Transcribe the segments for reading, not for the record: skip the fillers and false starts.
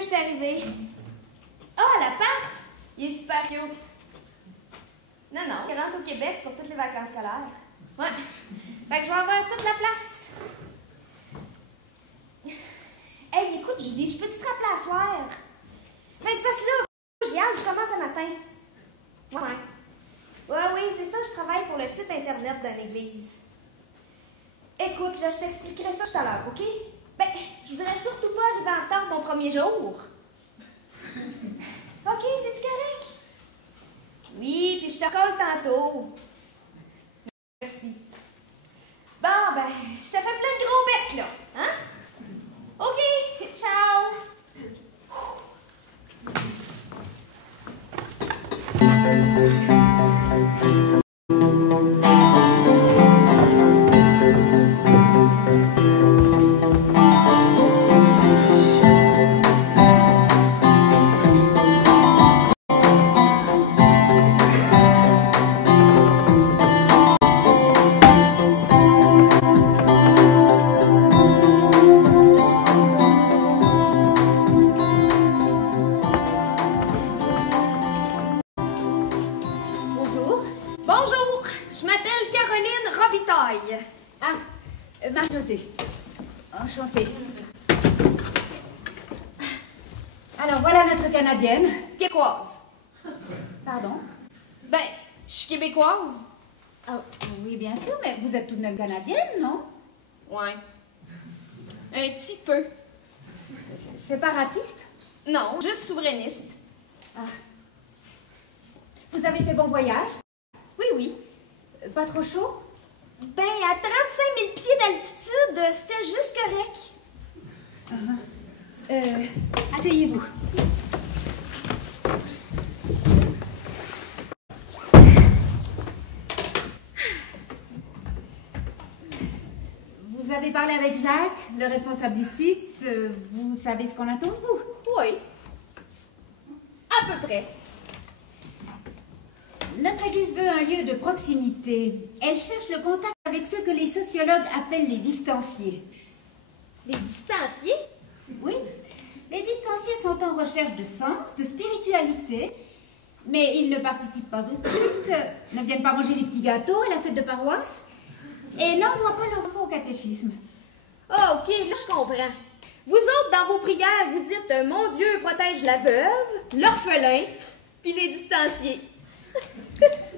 je suis arrivée. Ah, l'appart! Il est super cute. Non, il rentre au Québec pour toutes les vacances scolaires. Ouais. Fait que je vais avoir toute la place. Hey, écoute, Julie, je peux-tu te rappeler à soir? Ben, c'est parce que là, j'y aille, je commence un matin. Ouais. Oui, c'est ça, je travaille pour le site internet d'une église. Écoute, là, je t'expliquerai ça tout à l'heure, OK? Ben, je voudrais surtout pas arriver en retard mon premier jour. OK, c'est-tu correct? Oui, puis je te colle tantôt. Merci. Bon, ben, je te fais plein de gros becs, là. Hein? OK, ciao! Marie-Josée. Enchantée. Alors, voilà notre Canadienne. Québécoise. Pardon? Ben, je suis québécoise. Oh, oui, bien sûr, mais vous êtes tout de même Canadienne, non? Ouais. Un petit peu. Séparatiste? Non, juste souverainiste. Ah. Vous avez fait bon voyage? Oui. Pas trop chaud? Ben, à 35 000 pieds d'altitude, c'était juste correct. Asseyez-vous. Vous avez parlé avec Jacques, le responsable du site. Vous savez ce qu'on attend de vous? Oui. À peu près. Notre église veut un lieu de proximité. Elle cherche le contact avec ceux que les sociologues appellent les distanciés. Les distanciés? Oui. Les distanciés sont en recherche de sens, de spiritualité, mais ils ne participent pas au culte, ne viennent pas manger les petits gâteaux à la fête de paroisse, et n'envoient pas leurs enfants au catéchisme. Ah, OK, là, je comprends. Vous autres, dans vos prières, vous dites « Mon Dieu protège la veuve, l'orphelin, puis les distanciés. »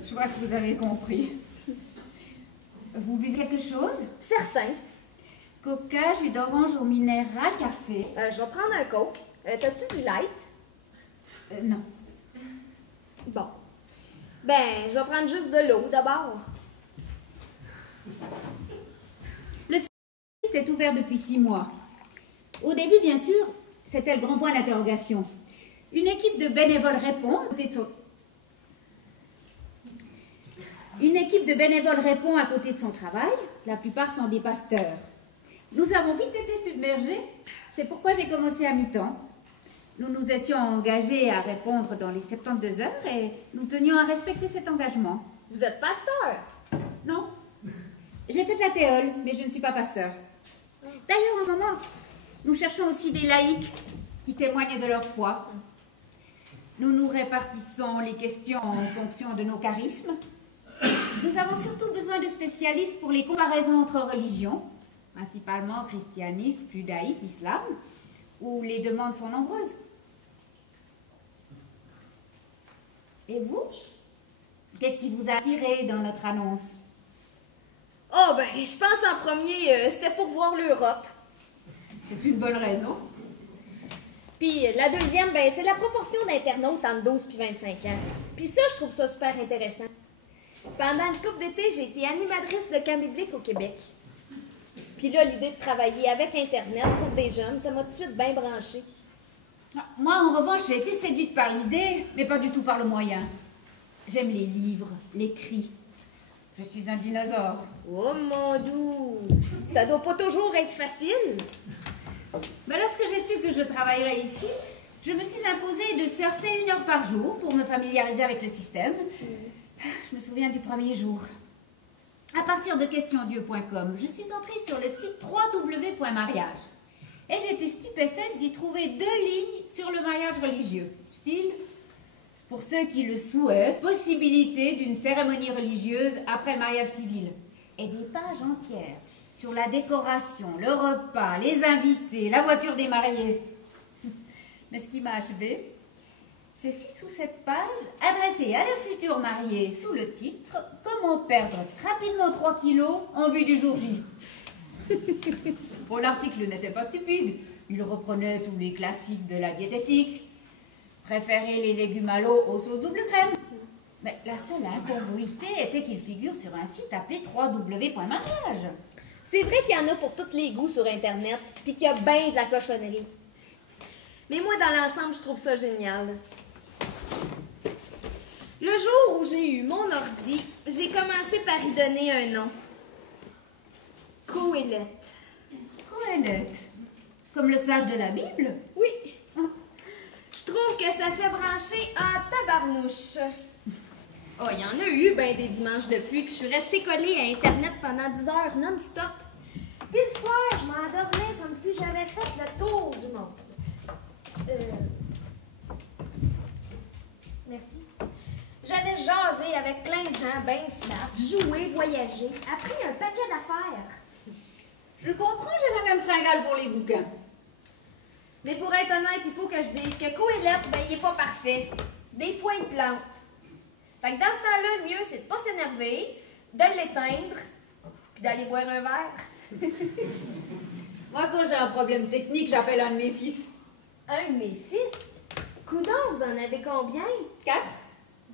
Je vois que vous avez compris. Vous buvez quelque chose? Certain. Coca, jus d'orange au minéral, café. Je vais prendre un coke. T'as-tu du light? Non. Bon. Ben, je vais prendre juste de l'eau d'abord. Le site est ouvert depuis 6 mois. Au début, bien sûr, c'était le grand point d'interrogation. Une équipe de bénévoles répond à côté de son... à côté de son travail. La plupart sont des pasteurs. Nous avons vite été submergés. C'est pourquoi j'ai commencé à mi-temps. Nous nous étions engagés à répondre dans les 72 heures et nous tenions à respecter cet engagement. Vous êtes pasteur? Non. J'ai fait de la théole, mais je ne suis pas pasteur. D'ailleurs, en ce moment, nous cherchons aussi des laïcs qui témoignent de leur foi. Nous nous répartissons les questions en fonction de nos charismes. Nous avons surtout besoin de spécialistes pour les comparaisons entre religions, principalement christianisme, judaïsme, islam, où les demandes sont nombreuses. Et vous? Qu'est-ce qui vous a attiré dans notre annonce? Oh, ben, je pense en premier, c'était pour voir l'Europe. C'est une bonne raison. Puis la deuxième, ben, c'est la proportion d'internautes entre 12 puis 25 ans. Puis ça, je trouve ça super intéressant. Pendant une couple d'été, j'ai été animatrice de camp biblique au Québec. Puis là, l'idée de travailler avec Internet pour des jeunes, ça m'a tout de suite bien branchée. Moi, en revanche, j'ai été séduite par l'idée, mais pas du tout par le moyen. J'aime les livres, les cris. Je suis un dinosaure. Oh mon doux! Ça doit pas toujours être facile. Mais lorsque j'ai su que je travaillerais ici, je me suis imposée de surfer 1 heure par jour pour me familiariser avec le système. Je me souviens du premier jour. À partir de questiondieu.com, je suis entrée sur le site www.mariage. et j'étais stupéfaite d'y trouver 2 lignes sur le mariage religieux. Style, pour ceux qui le souhaitent, possibilité d'une cérémonie religieuse après le mariage civil. Et des pages entières sur la décoration, le repas, les invités, la voiture des mariés. Mais ce qui m'a achevé, c'est 6 ou 7 pages adressées à la future mariée sous le titre « Comment perdre rapidement 3 kilos en vue du jour J ». Bon, l'article n'était pas stupide. Il reprenait tous les classiques de la diététique. Préférer les légumes à l'eau aux sauces double crème. Mais la seule incongruité était qu'il figure sur un site appelé www.mariage. C'est vrai qu'il y en a pour tous les goûts sur Internet, puis qu'il y a bien de la cochonnerie. Mais moi, dans l'ensemble, je trouve ça génial. Le jour où j'ai eu mon ordi, j'ai commencé par y donner un nom. Coëlette. Coëlette? Comme le sage de la Bible? Oui. Je trouve que ça fait brancher en tabarnouche. Oh, il y en a eu ben des dimanches de pluie que je suis restée collée à Internet pendant 10 heures non-stop. Puis le soir, je m'endormais comme si j'avais fait le tour du monde. Merci. J'avais jasé avec plein de gens ben smart, joué, voyagé, appris un paquet d'affaires. Je comprends, j'ai la même fringale pour les bouquins. Mais pour être honnête, il faut que je dise que Coëlette, ben, il est pas parfait. Des fois, il plante. Fait que dans ce temps-là, le mieux, c'est de pas s'énerver, de l'éteindre, puis d'aller boire un verre. Moi, quand j'ai un problème technique, j'appelle un de mes fils. Un de mes fils? Coudon, vous en avez combien? 4.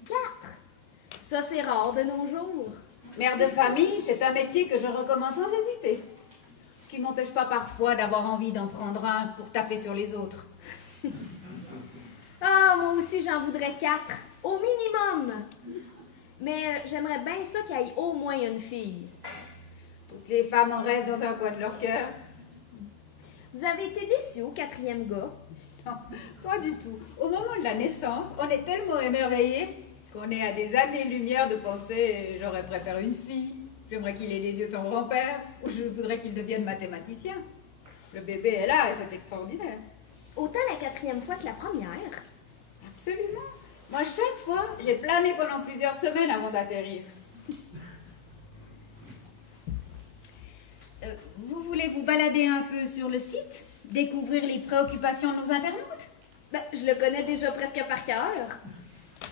4. Ça, c'est rare de nos jours. Mère de famille, c'est un métier que je recommande sans hésiter. Ce qui m'empêche pas parfois d'avoir envie d'en prendre un pour taper sur les autres. Ah, moi aussi, j'en voudrais 4. Au minimum. Mais j'aimerais bien ça qu'il y ait au moins une fille. Toutes les femmes en rêvent dans un coin de leur cœur. Vous avez été déçus au 4e gars? Non, pas du tout. Au moment de la naissance, on est tellement émerveillés qu'on est à des années-lumière de penser « j'aurais préféré une fille ». J'aimerais qu'il ait les yeux de son grand-père, ou je voudrais qu'il devienne mathématicien. Le bébé est là et c'est extraordinaire. Autant la 4e fois que la première. Absolument. Moi, chaque fois, j'ai plané pendant plusieurs semaines avant d'atterrir. Vous voulez vous balader un peu sur le site? Découvrir les préoccupations de nos internautes? Ben, je le connais déjà presque par cœur.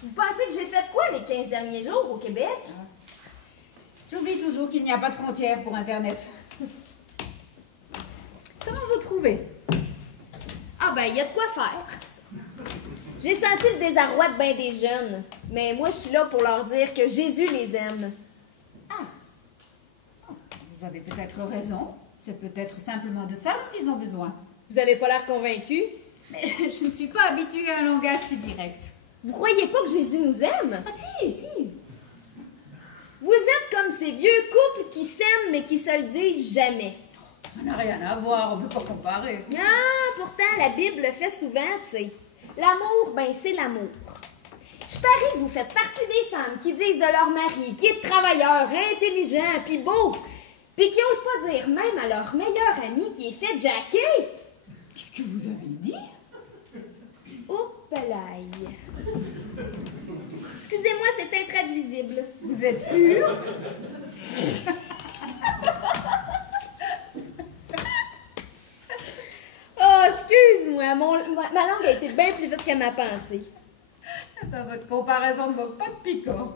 Vous pensez que j'ai fait quoi les 15 derniers jours au Québec? J'oublie toujours qu'il n'y a pas de frontières pour Internet. Comment vous trouvez? Ah ben, il y a de quoi faire. J'ai senti le désarroi de bien des jeunes, mais moi, je suis là pour leur dire que Jésus les aime. Ah, vous avez peut-être raison. C'est peut-être simplement de ça dont ils ont besoin. Vous avez pas l'air convaincu? Mais je ne suis pas habituée à un langage si direct. Vous croyez pas que Jésus nous aime? Ah si. Vous êtes comme ces vieux couples qui s'aiment mais qui se le disent jamais. Ça n'a rien à voir, on ne peut pas comparer. Ah, pourtant, la Bible le fait souvent, tu sais. L'amour, ben c'est l'amour. Je parie que vous faites partie des femmes qui disent de leur mari qu'il est travailleur, intelligent, puis beau, puis qui n'osent pas dire même à leur meilleur ami qui est fait jacker. Qu'est-ce que vous avez dit? Oupalaï. Excusez-moi, c'est intraduisible. Vous êtes sûre? Oh, excuse-moi, ma langue a été bien plus vite que ma pensée. Ben, votre comparaison ne manque pas de piquant.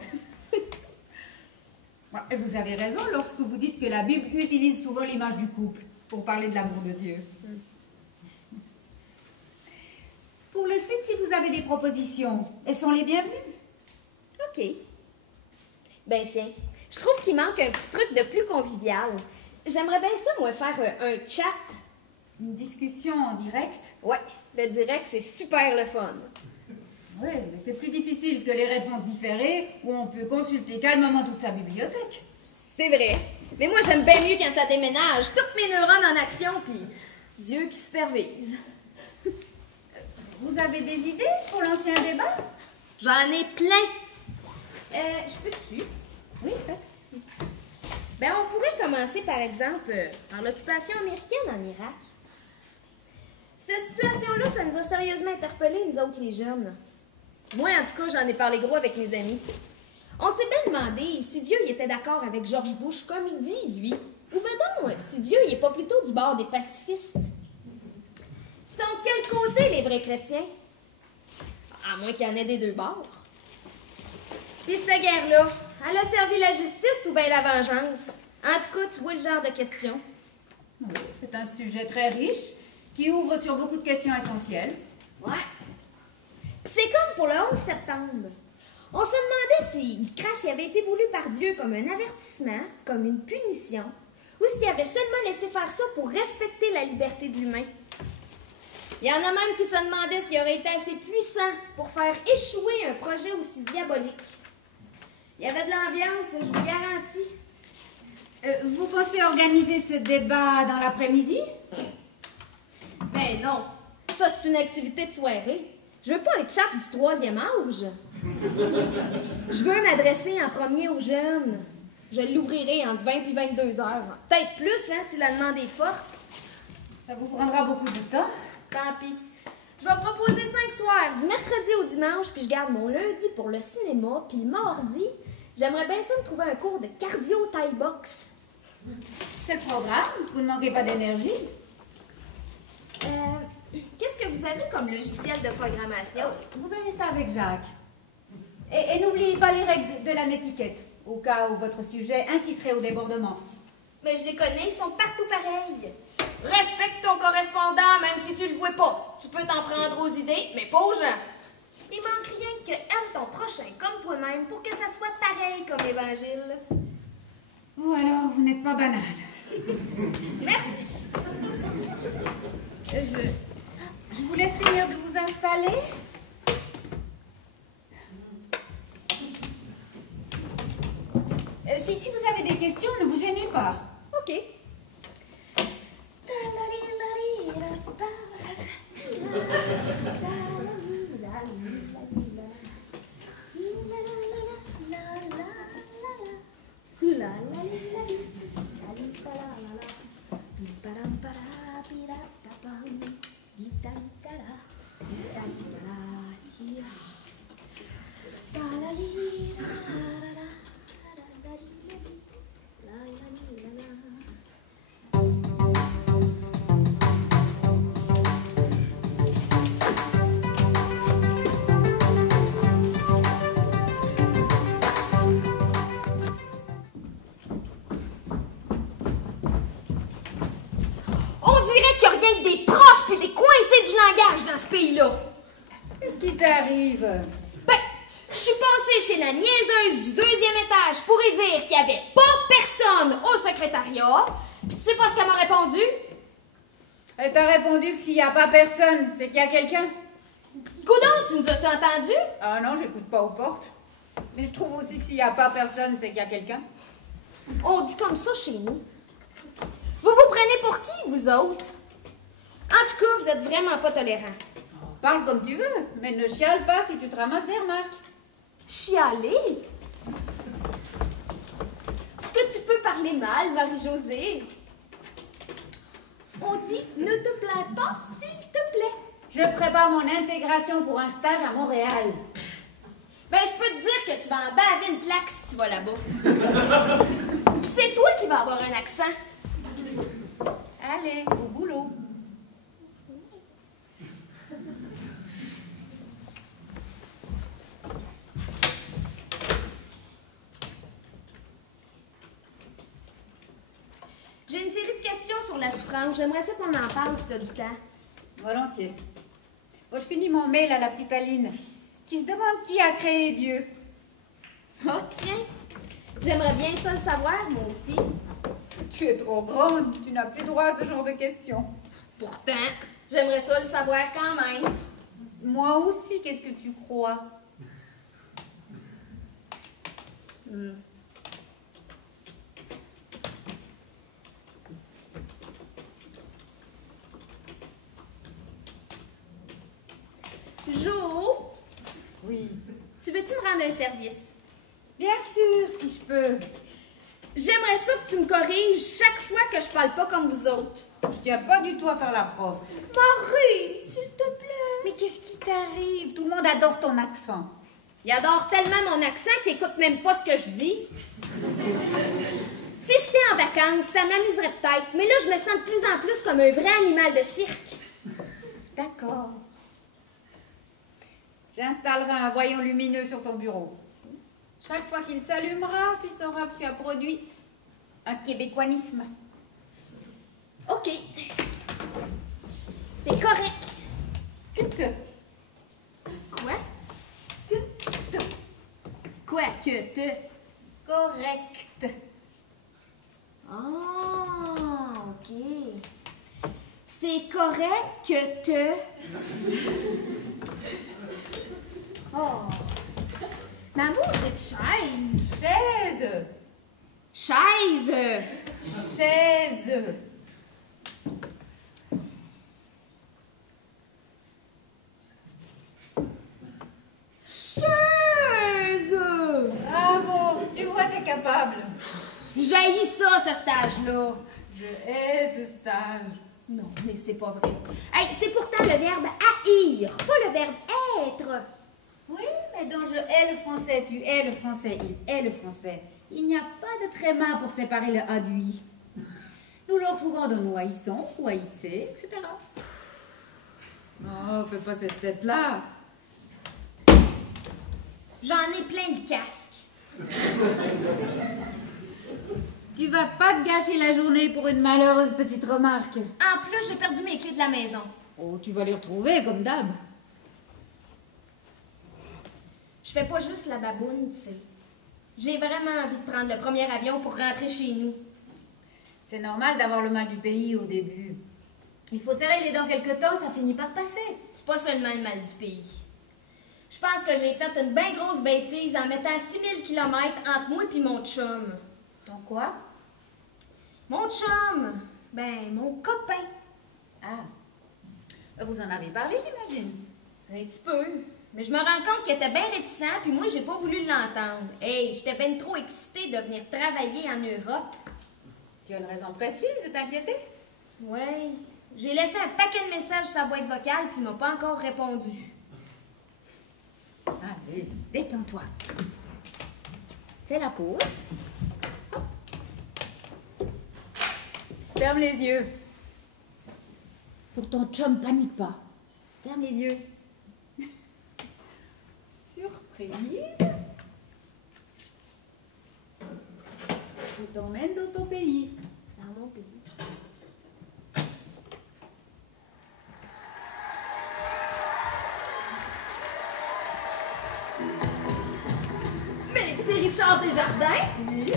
Et vous avez raison lorsque vous dites que la Bible utilise souvent l'image du couple pour parler de l'amour de Dieu. Pour le site, si vous avez des propositions, elles sont les bienvenues. OK. Ben tiens, je trouve qu'il manque un petit truc de plus convivial. J'aimerais bien ça, moi, faire un chat. Une discussion en direct? Ouais, le direct, c'est super le fun. Oui, mais c'est plus difficile que les réponses différées où on peut consulter calmement toute sa bibliothèque. C'est vrai. Mais moi, j'aime bien mieux quand ça déménage. Toutes mes neurones en action, puis Dieu qui supervise. Vous avez des idées pour l'ancien débat? J'en ai plein. Je peux dessus? Oui, Ben, on pourrait commencer, par exemple, par l'occupation américaine en Irak. Cette situation-là, ça nous a sérieusement interpellés, nous autres, les jeunes. Moi, en tout cas, j'en ai parlé gros avec mes amis. On s'est bien demandé si Dieu il était d'accord avec George Bush, comme il dit, lui. Ou ben donc, si Dieu il est pas plutôt du bord des pacifistes. Ils sont de quel côté, les vrais chrétiens? À moins qu'il y en ait des deux bords. Puis cette guerre-là, elle a servi la justice ou bien la vengeance? En tout cas, tu vois le genre de question. Oui, c'est un sujet très riche qui ouvre sur beaucoup de questions essentielles. Ouais. Puis c'est comme pour le 11 septembre. On se demandait si le crash avait été voulu par Dieu comme un avertissement, comme une punition, ou s'il avait seulement laissé faire ça pour respecter la liberté de l'humain. Il y en a même qui se demandaient s'il aurait été assez puissant pour faire échouer un projet aussi diabolique. Il y avait de l'ambiance, je vous garantis. Vous pensez organiser ce débat dans l'après-midi? Ben non, ça c'est une activité de soirée. Je veux pas être chatte du 3e âge. Je veux m'adresser en premier aux jeunes. Je l'ouvrirai entre 20 et 22 heures. Peut-être plus, hein, si la demande est forte. Ça vous prendra beaucoup de temps. Tant pis. Je vais proposer 5 soirs, du mercredi au dimanche, puis je garde mon lundi pour le cinéma, puis le mardi, j'aimerais bien ça me trouver un cours de cardio Thai box. C'est le programme, vous ne manquez pas d'énergie. Qu'est-ce que vous avez comme logiciel de programmation? Vous verrez ça avec Jacques. Et n'oubliez pas les règles de la netiquette, au cas où votre sujet inciterait au débordement. Mais je les connais, ils sont partout pareils. Respecte ton correspondant, même si tu le vois pas. Tu peux t'en prendre aux idées, mais pas aux gens. Il manque rien que aime ton prochain comme toi-même pour que ça soit pareil comme l'Évangile. Ou alors, vous n'êtes pas banal. Merci. Je vous laisse finir de vous installer. Si vous avez des questions, ne vous gênez pas. OK. Dans ce pays-là. Qu'est-ce qui t'arrive? Ben, je suis passée chez la niaiseuse du 2e étage pour lui dire qu'il n'y avait pas personne au secrétariat. Puis tu sais pas ce qu'elle m'a répondu? Elle t'a répondu que s'il n'y a pas personne, c'est qu'il y a quelqu'un. Coudon, tu nous as-tu entendu? Ah non, j'écoute pas aux portes. Mais je trouve aussi que s'il n'y a pas personne, c'est qu'il y a quelqu'un. On dit comme ça chez nous. Vous vous prenez pour qui, vous autres? En tout cas, vous êtes vraiment pas tolérants. Parle comme tu veux, mais ne chiale pas si tu te ramasses des remarques. Chialer? Est-ce que tu peux parler mal, Marie-Josée? On dit « ne te plains pas, s'il te plaît ». Je prépare mon intégration pour un stage à Montréal. Ben, je peux te dire que tu vas en baver une plaque si tu vas là-bas. Puis c'est toi qui vas avoir un accent. Allez, au boulot. J'ai une série de questions sur la souffrance. J'aimerais ça qu'on en parle si tu as du temps. Volontiers. Bon, je finis mon mail à la petite Aline, qui se demande qui a créé Dieu. Oh, tiens. J'aimerais bien ça le savoir, moi aussi. Tu es trop grande, tu n'as plus droit à ce genre de questions. Pourtant, j'aimerais ça le savoir quand même. Moi aussi, qu'est-ce que tu crois? Jo, Oui. tu veux-tu me rendre un service? Bien sûr, si je peux. J'aimerais ça que tu me corriges chaque fois que je parle pas comme vous autres. Je tiens pas du tout à faire la prof. Marie, arrive? Tout le monde adore ton accent. Il adore tellement mon accent qu'il écoute même pas ce que je dis. Si j'étais en vacances, ça m'amuserait peut-être, mais là, je me sens de plus en plus comme un vrai animal de cirque. D'accord. J'installerai un voyant lumineux sur ton bureau. Chaque fois qu'il s'allumera, tu sauras que tu as produit un québécoisme. OK. C'est correct. Quoi? Quoi que te? Correct. Ah, OK. C'est correct que te... Oh. Ma maudite chaise. Chaise. Chaise. Chaise. Chaise. Bravo, tu vois, t'es capable. J'haïs ça, ce stage-là. Je hais ce stage. Non, mais c'est pas vrai. Hey, c'est pourtant le verbe haïr, pas le verbe être. Oui, mais donc je hais le français, tu hais le français, il hait le français. Il n'y a pas de tréma pour séparer le A du I. Nous le retrouvons dans nos haïssons ou haïssés, etc. Non, fais pas cette tête-là. J'en ai plein le casque. Tu vas pas te gâcher la journée pour une malheureuse petite remarque. En plus, j'ai perdu mes clés de la maison. Oh, tu vas les retrouver comme d'hab. Je fais pas juste la baboune, tu sais. J'ai vraiment envie de prendre le premier avion pour rentrer chez nous. C'est normal d'avoir le mal du pays au début. Il faut serrer les dents quelque temps, ça finit par passer. C'est pas seulement le mal du pays. Je pense que j'ai fait une bien grosse bêtise en mettant 6000 km entre moi et mon chum. Ton quoi? Mon chum? Ben, mon copain. Ah. Vous en avez parlé, j'imagine. Un petit peu. Mais je me rends compte qu'il était bien réticent, puis moi, j'ai pas voulu l'entendre. Hey, j'étais bien trop excitée de venir travailler en Europe. Tu as une raison précise de t'inquiéter? Ouais. J'ai laissé un paquet de messages sur sa boîte vocale, puis il m'a pas encore répondu. Allez, détends-toi. Fais la pause. Ferme les yeux. Pour ton chum, panique pas. Ferme les yeux. Surprise. Je t'emmène dans ton pays. Dans mon pays. Mais c'est Richard Desjardins? Oui.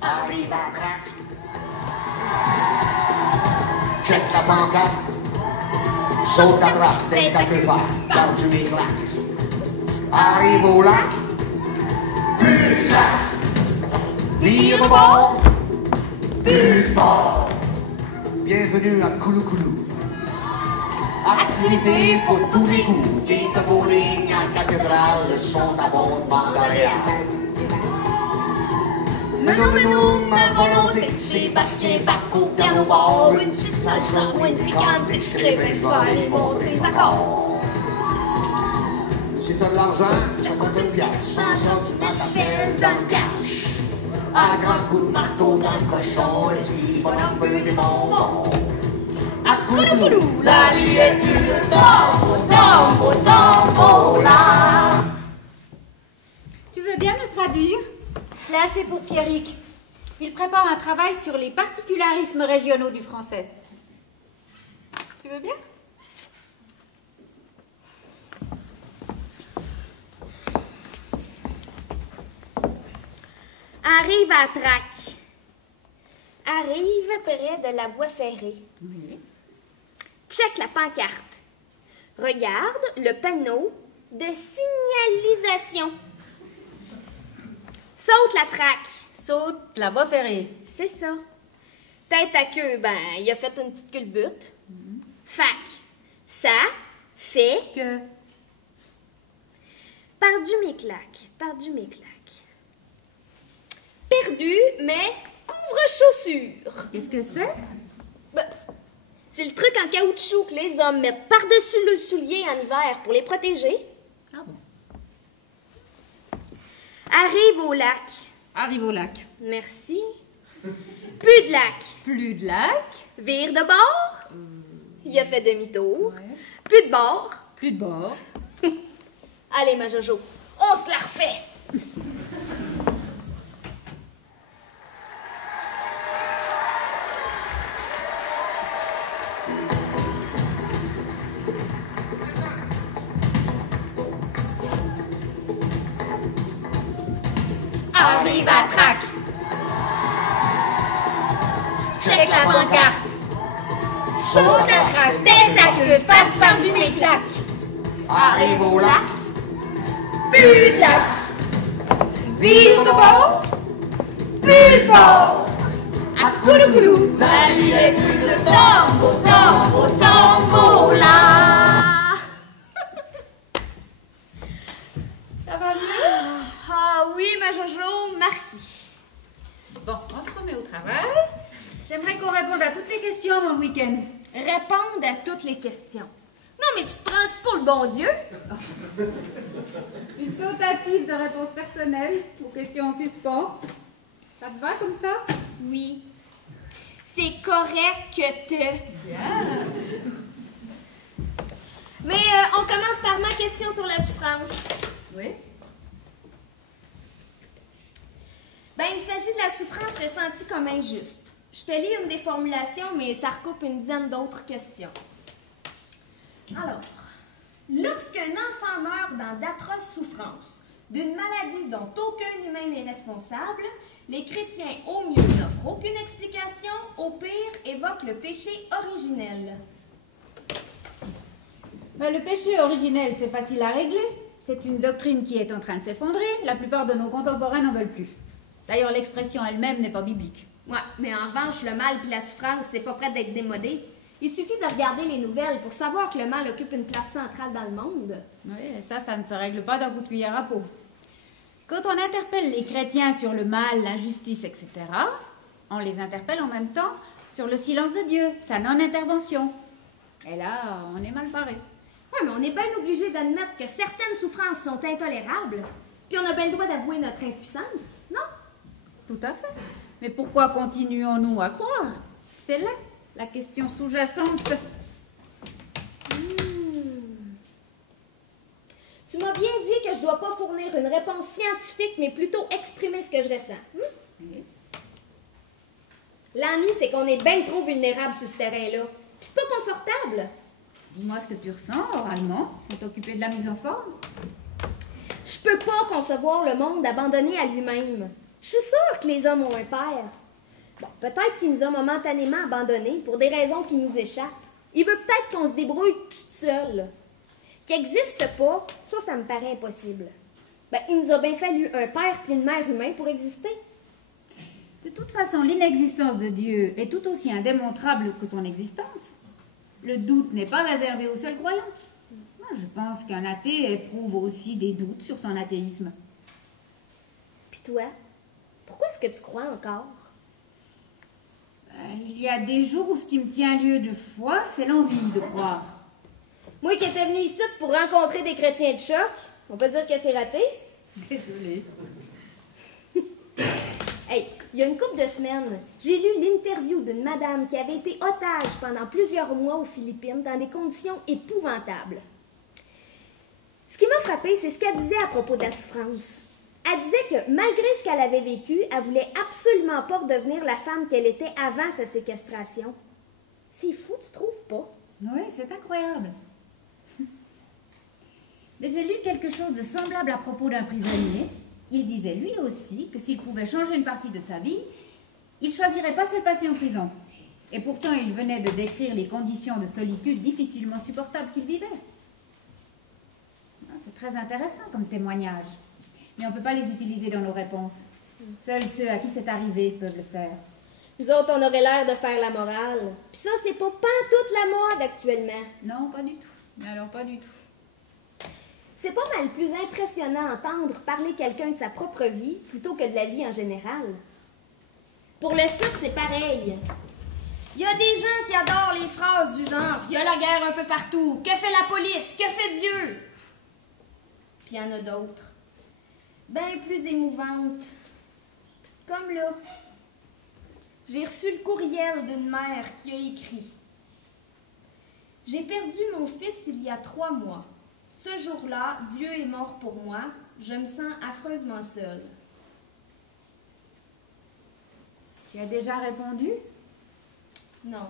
Arrive à trac. Check la pancarte. Saute la traque, tête à queue faire, garde du éclat. Arrive au lac. Plus de lac. Vire au bord. Plus de bord. Bienvenue à Couloukoulou. Activité pour tous les goûts. Des bowling en cathédrale sont abondamment derrière. Menou, ma volonté, Sébastien Bacot, piano bord, une petite salsa ou une piquante exprès, ben je vais aller montrer les accords. Si t'as de l'argent, ça coûte une pièce, 100 cents, tu t'appelles dans le cash. À grands coups de marteau dans le cochon, le petit bonhomme veut des bonbons. À Couloukoulou, la vie est une tombola. Tu veux bien me traduire? Je l'ai acheté pour Pierrick. Il prépare un travail sur les particularismes régionaux du français. Tu veux bien? Arrive à Trac. Arrive près de la voie ferrée. Oui. Check la pancarte. Regarde le panneau de signalisation. Saute la traque. Saute la voie ferrée. C'est ça. Tête à queue, ben, il a fait une petite culbute. Fac. Ça fait Que? perdu mes claques. Perdu mes claques. Perdu mes couvre-chaussures. Qu'est-ce que c'est? Ben, c'est C'est le truc en caoutchouc que les hommes mettent par-dessus le soulier en hiver pour les protéger. Ah bon? Arrive au lac. Arrive au lac. Merci. Plus de lac. Plus de lac. Vire de bord. Il a fait demi-tour. Ouais. Plus de bord. Plus de bord. Allez, ma Jojo, on se la refait. Arrive à trac. Check la pancarte. Saute à trac. Tête à queue. Fat par du méclac. Arrive au lac. Plus de lac. Vire de bord. Plus de bord. À couloucoulou. La vie est une tombe, tombe, tombe, là. Ça va mieux? Ah oui, ma Jojo, merci. Bon, on se remet au travail. J'aimerais qu'on réponde à toutes les questions avant le week-end. Répondre à toutes les questions. Non, mais tu te prends-tu pour le bon Dieu? Une tentative de réponse personnelle aux questions en suspens. Ça te va comme ça? Oui. C'est correct que Bien. Mais on commence par ma question sur la souffrance. Oui. Ben, il s'agit de la souffrance ressentie comme injuste. Je te lis une des formulations, mais ça recoupe une dizaine d'autres questions. Alors, lorsqu'un enfant meurt dans d'atroces souffrances, d'une maladie dont aucun humain n'est responsable, les chrétiens au mieux n'offrent aucune explication, au pire évoquent le péché originel. Ben, le péché originel, c'est facile à régler. C'est une doctrine qui est en train de s'effondrer. La plupart de nos contemporains n'en veulent plus. D'ailleurs, l'expression elle-même n'est pas biblique. Ouais, mais en revanche, le mal puis la souffrance, c'est pas prêt d'être démodé. Il suffit de regarder les nouvelles pour savoir que le mal occupe une place centrale dans le monde. Oui, ça ne se règle pas d'un coup de cuillère à peau. Quand on interpelle les chrétiens sur le mal, l'injustice, etc., on les interpelle en même temps sur le silence de Dieu, sa non-intervention. Et là, on est mal paré. Oui, mais on est bien obligé d'admettre que certaines souffrances sont intolérables. Puis on a bien le droit d'avouer notre impuissance, non? Tout à fait. Mais pourquoi continuons-nous à croire? C'est là la question sous-jacente. Tu m'as bien dit que je dois pas fournir une réponse scientifique, mais plutôt exprimer ce que je ressens. Oui. L'ennui, c'est qu'on est bien trop vulnérable sur ce terrain-là. Puis c'est pas confortable. Dis-moi ce que tu ressens oralement, sans t'occuper de la mise en forme. Je peux pas concevoir le monde abandonné à lui-même. Je suis sûre que les hommes ont un père. Bon, peut-être qu'il nous a momentanément abandonnés pour des raisons qui nous échappent. Il veut peut-être qu'on se débrouille toute seule. Qu'il n'existe pas, ça me paraît impossible. Ben, il nous a bien fallu un père puis une mère humain pour exister. De toute façon, l'inexistence de Dieu est tout aussi indémontrable que son existence. Le doute n'est pas réservé aux seuls croyants. Moi, je pense qu'un athée éprouve aussi des doutes sur son athéisme. Puis toi, pourquoi est-ce que tu crois encore? Il y a des jours où ce qui me tient lieu de foi, c'est l'envie de croire. Moi qui étais venue ici pour rencontrer des chrétiens de choc, on peut dire que c'est raté? Désolée. Hey, il y a une couple de semaines, j'ai lu l'interview d'une madame qui avait été otage pendant plusieurs mois aux Philippines dans des conditions épouvantables. Ce qui m'a frappée, c'est ce qu'elle disait à propos de la souffrance. Elle disait que malgré ce qu'elle avait vécu, elle voulait absolument pas redevenir la femme qu'elle était avant sa séquestration. C'est fou, tu trouves pas? Oui, c'est incroyable. Mais j'ai lu quelque chose de semblable à propos d'un prisonnier. Il disait lui aussi que s'il pouvait changer une partie de sa vie, il ne choisirait pas cette passer en prison. Et pourtant, il venait de décrire les conditions de solitude difficilement supportables qu'il vivait. C'est très intéressant comme témoignage. Mais on ne peut pas les utiliser dans nos réponses. Seuls ceux à qui c'est arrivé peuvent le faire. Nous autres, on aurait l'air de faire la morale. Puis ça, c'est pas toute la mode actuellement. Non, pas du tout. Mais alors, pas du tout. C'est pas mal plus impressionnant d'entendre parler quelqu'un de sa propre vie plutôt que de la vie en général. Pour le site, c'est pareil. Il y a des gens qui adorent les phrases du genre « Il y a la guerre un peu partout. Que fait la police? Que fait Dieu? » Puis il y en a d'autres, bien plus émouvantes. Comme là. J'ai reçu le courriel d'une mère qui a écrit « J'ai perdu mon fils il y a 3 mois. Ce jour-là, Dieu est mort pour moi. Je me sens affreusement seule. » Tu as déjà répondu? Non.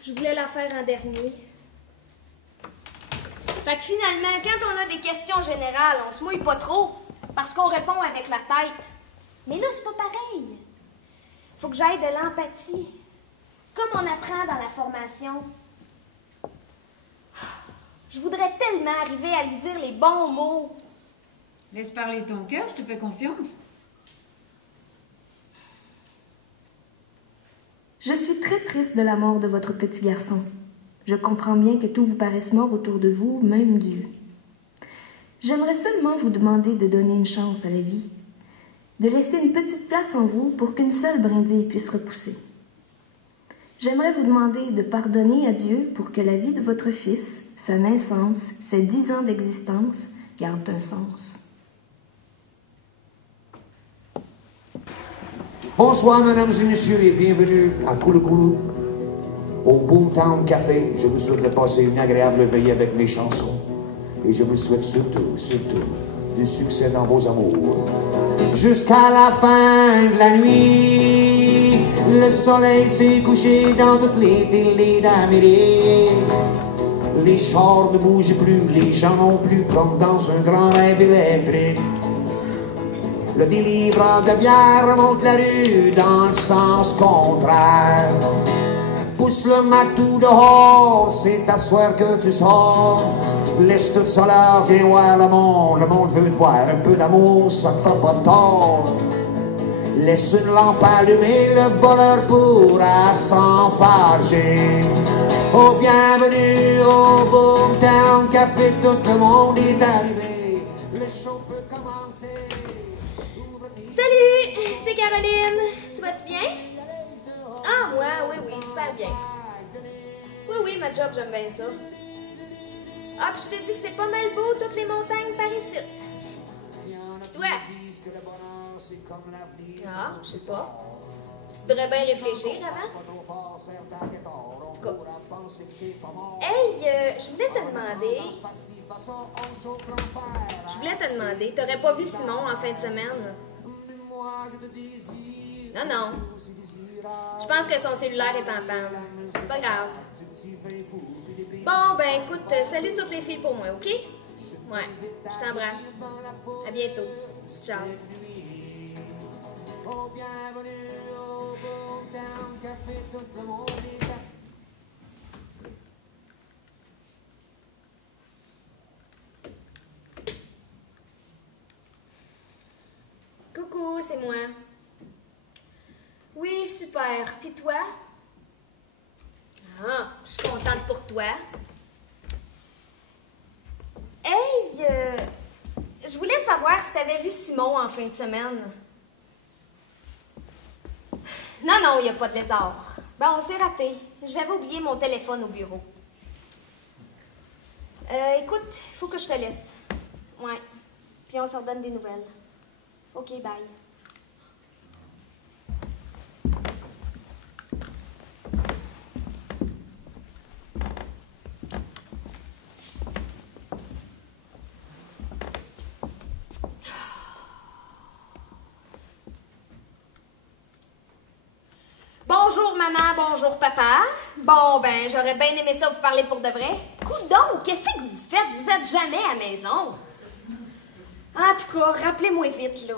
Je voulais la faire en dernier. Fait que finalement, quand on a des questions générales, on se mouille pas trop, parce qu'on répond avec la tête. Mais là, c'est pas pareil. Faut que j'aille de l'empathie, comme on apprend dans la formation. Je voudrais tellement arriver à lui dire les bons mots. Laisse parler ton cœur, je te fais confiance. Je suis très triste de la mort de votre petit garçon. Je comprends bien que tout vous paraisse mort autour de vous, même Dieu. J'aimerais seulement vous demander de donner une chance à la vie, de laisser une petite place en vous pour qu'une seule brindille puisse repousser. J'aimerais vous demander de pardonner à Dieu pour que la vie de votre fils, sa naissance, ses 10 ans d'existence gardent un sens. Bonsoir, mesdames et messieurs, et bienvenue à Koulou Koulou. Au Boomtown Café, je vous souhaite de passer une agréable veillée avec mes chansons. Et je vous souhaite surtout, du succès dans vos amours. Jusqu'à la fin de la nuit, le soleil s'est couché dans toutes les télés d'Amérique. Les chars ne bougent plus, les gens non plus, comme dans un grand rêve électrique. Le délivreur de bière remonte la rue dans le sens contraire. Pousse le matou dehors, c'est à soir que tu sors. Laisse tout ça là, viens voir le monde veut te voir. Un peu d'amour, ça te fait pas de tort. Laisse une lampe allumée, le voleur pourra s'enfarger. Oh, bienvenue au Boomtown Café, tout le monde est arrivé. Le show peut commencer. Salut, c'est Caroline. Tu vas-tu bien? Ah, moi, oui, super bien. Oui, ma job, j'aime bien ça. Ah, puis je t'ai dit que c'est pas mal beau, toutes les montagnes par ici. Puis toi? Ah, je sais pas. Tu devrais bien réfléchir avant. En tout cas. Hey, je voulais te demander, t'aurais pas vu Simon en fin de semaine? Non. Je pense que son cellulaire est en panne. C'est pas grave. Bon, ben écoute, salut toutes les filles pour moi, OK? Ouais, je t'embrasse. À bientôt. Ciao. Coucou, c'est moi. Oui, super. Puis toi? Ah, je suis contente pour toi. Hey, je voulais savoir si t'avais vu Simon en fin de semaine. Non, il n'y a pas de lézard. Bon, c'est raté. J'avais oublié mon téléphone au bureau. Écoute, il faut que je te laisse. Ouais. Puis on se redonne des nouvelles. OK, bye. Bonjour maman, bonjour papa. Bon, ben, j'aurais bien aimé ça vous parler pour de vrai. Coudon, qu'est-ce que vous faites? Vous êtes jamais à la maison. En tout cas, rappelez-moi vite, là.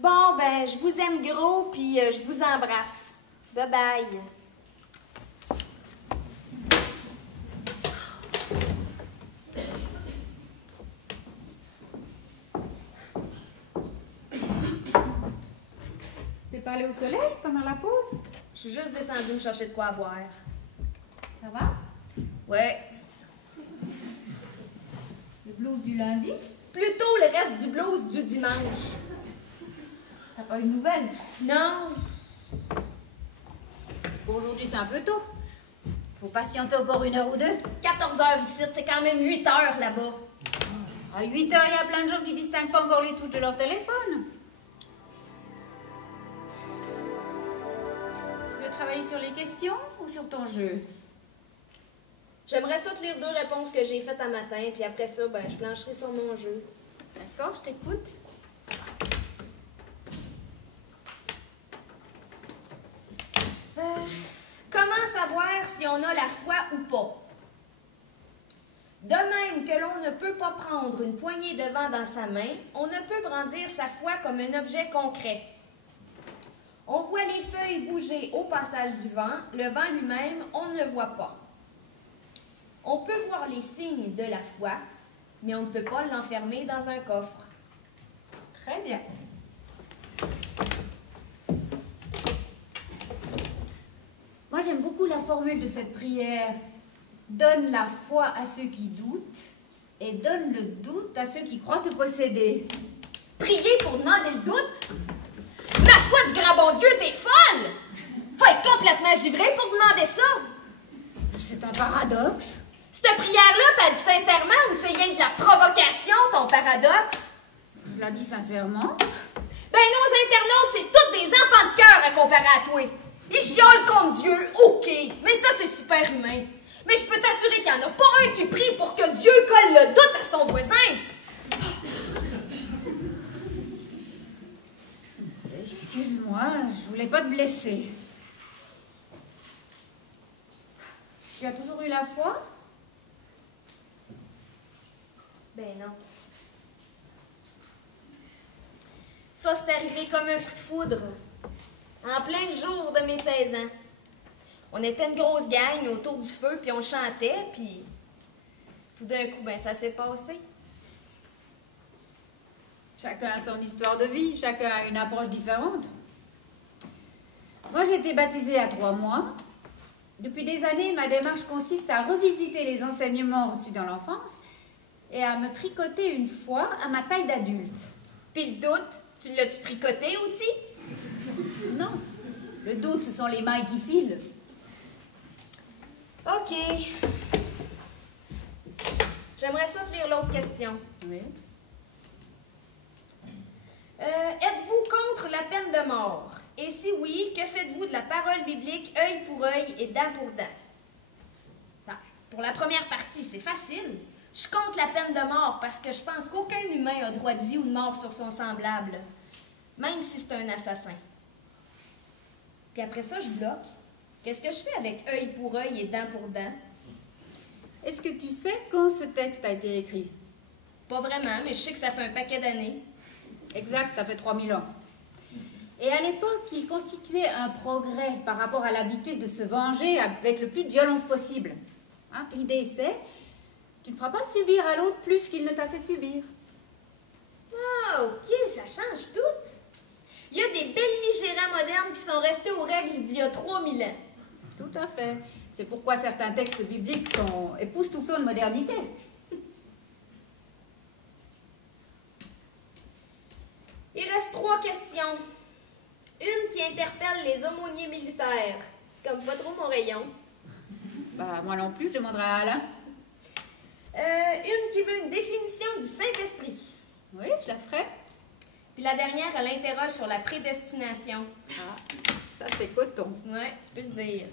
Bon, ben, je vous aime gros, puis je vous embrasse. Bye-bye. T'es pas allé au soleil pendant la pause? Je suis juste descendue me chercher de quoi boire. Ça va? Ouais. Le blues du lundi? Plutôt le reste du blues du dimanche. T'as pas eu de nouvelles? Non. Pour aujourd'hui, c'est un peu tôt. Faut patienter encore 1 heure ou 2. 14 heures ici, c'est quand même 8 heures là-bas. À 8 heures, il y a plein de gens qui distinguent pas encore les touches de leur téléphone. Tu veux travailler sur les questions ou sur ton jeu? J'aimerais ça te lire 2 réponses que j'ai faites un matin, puis après ça, ben, je plancherai sur mon jeu. D'accord, je t'écoute. Comment savoir si on a la foi ou pas? De même que l'on ne peut pas prendre une poignée de vent dans sa main, on ne peut brandir sa foi comme un objet concret. On voit les feuilles bouger au passage du vent, le vent lui-même, on ne le voit pas. On peut voir les signes de la foi, mais on ne peut pas l'enfermer dans un coffre. Très bien. Moi, j'aime beaucoup la formule de cette prière. Donne la foi à ceux qui doutent et donne le doute à ceux qui croient te posséder. Prier pour demander le doute? Ma foi du grand bon Dieu, t'es folle! Faut être complètement givré pour demander ça! C'est un paradoxe. Cette prière-là, t'as dit sincèrement ou c'est rien de la provocation, ton paradoxe? Je la dis sincèrement. Ben, nos internautes, c'est tous des enfants de cœur à comparer à toi. Ils chiolent contre Dieu, ok, mais ça, c'est super humain. Mais je peux t'assurer qu'il n'y en a pas un qui prie pour que Dieu colle le doute à son voisin. Excuse-moi, je voulais pas te blesser. Tu as toujours eu la foi? Ben non. Ça, c'est arrivé comme un coup de foudre. En plein jour de mes 16 ans. On était une grosse gang autour du feu, puis on chantait, puis tout d'un coup, ben ça s'est passé. Chacun a son histoire de vie, chacun a une approche différente. Moi, j'ai été baptisée à 3 mois. Depuis des années, ma démarche consiste à revisiter les enseignements reçus dans l'enfance et à me tricoter une foi à ma taille d'adulte. Puis le doute, tu l'as-tu tricoté aussi? Non, le doute, ce sont les mailles qui filent. OK. J'aimerais ça te lire l'autre question. Oui. Êtes-vous contre la peine de mort? Et si oui, que faites-vous de la parole biblique œil pour œil et dent pour dent? Enfin, pour la première partie, c'est facile. Je suis contre la peine de mort parce que je pense qu'aucun humain a droit de vie ou de mort sur son semblable, même si c'est un assassin. Puis après ça, je bloque. Qu'est-ce que je fais avec œil pour œil et dent pour dent? Est-ce que tu sais quand ce texte a été écrit? Pas vraiment, mais je sais que ça fait un paquet d'années. Exact, ça fait 3000 ans. Et à l'époque, il constituait un progrès par rapport à l'habitude de se venger avec le plus de violence possible. Hein, l'idée c'est, tu ne feras pas subir à l'autre plus qu'il ne t'a fait subir. Ah, ok, ça change tout. Il y a des belligérants modernes qui sont restés aux règles d'il y a 3000 ans. Tout à fait. C'est pourquoi certains textes bibliques sont époustouflants de modernité. Il reste 3 questions. Une qui interpelle les aumôniers militaires. C'est comme pas trop mon rayon. Bah, moi non plus, je demanderai à Alain. Une qui veut une définition du Saint-Esprit. Oui, je la ferai. Puis la dernière, elle interroge sur la prédestination. Ah, ça c'est coton. Ouais, tu peux le dire.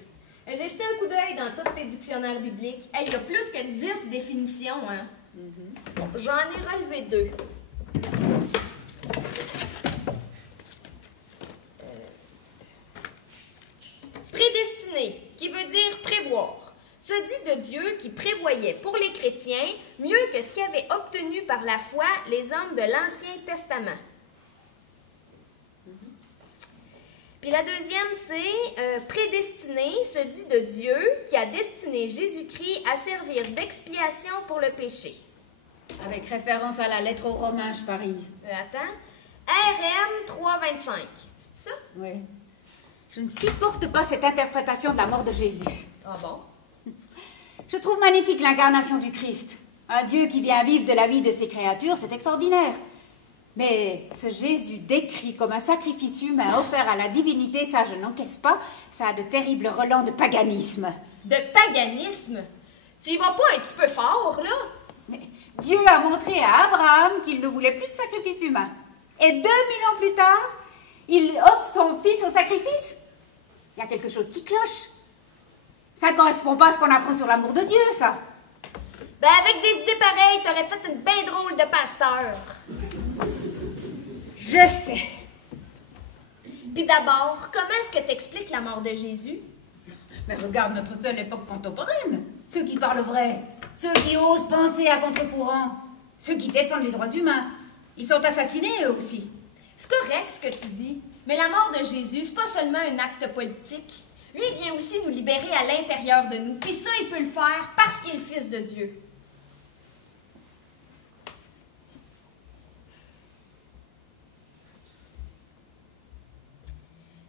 J'ai jeté un coup d'œil dans tous tes dictionnaires bibliques. Hey, il y a plus que 10 définitions, hein? Bon, j'en ai relevé 2. Prédestiné, qui veut dire prévoir, se dit de Dieu qui prévoyait pour les chrétiens mieux que ce qu'avaient obtenu par la foi les hommes de l'Ancien Testament. Puis la deuxième, c'est prédestiné, se dit de Dieu qui a destiné Jésus-Christ à servir d'expiation pour le péché. Avec référence à la lettre aux Romains, je parie. Attends. RM 325. C'est ça? Oui. Je ne supporte pas cette interprétation de la mort de Jésus. Ah bon? Je trouve magnifique l'incarnation du Christ. Un Dieu qui vient vivre de la vie de ses créatures, c'est extraordinaire. Mais ce Jésus décrit comme un sacrifice humain offert à la divinité, ça je n'encaisse pas, ça a de terribles relents de paganisme. De paganisme? Tu y vas pas un petit peu fort, là? Mais Dieu a montré à Abraham qu'il ne voulait plus de sacrifice humain. Et 2000 ans plus tard, il offre son fils au sacrifice. Il y a quelque chose qui cloche. Ça ne correspond pas à ce qu'on apprend sur l'amour de Dieu, ça. Ben, avec des idées pareilles, t'aurais fait une bien drôle de pasteur. Je sais. Puis d'abord, comment est-ce que t'expliques la mort de Jésus? Mais regarde notre seule époque contemporaine. Ceux qui parlent vrai, ceux qui osent penser à contre-courant, ceux qui défendent les droits humains, ils sont assassinés eux aussi. C'est correct ce que tu dis, mais la mort de Jésus, c'est pas seulement un acte politique. Lui, il vient aussi nous libérer à l'intérieur de nous. Puis ça, il peut le faire parce qu'il est le Fils de Dieu.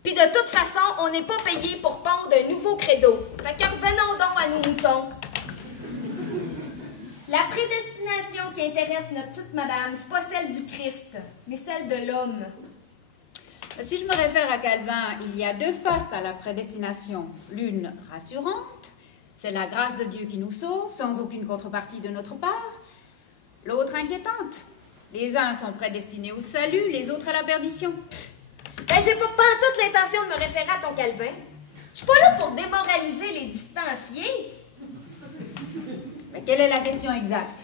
Puis de toute façon, on n'est pas payé pour pondre un nouveau credo. Fait que revenons donc à nos moutons. La prédestination qui intéresse notre petite madame, c'est pas celle du Christ, mais celle de l'homme. Si je me réfère à Calvin, il y a deux faces à la prédestination. L'une rassurante, c'est la grâce de Dieu qui nous sauve, sans aucune contrepartie de notre part. L'autre inquiétante. Les uns sont prédestinés au salut, les autres à la perdition. Ben, j'ai pas toute l'intention de me référer à ton Calvin. Je suis pas là pour démoraliser les distanciés. Mais quelle est la question exacte?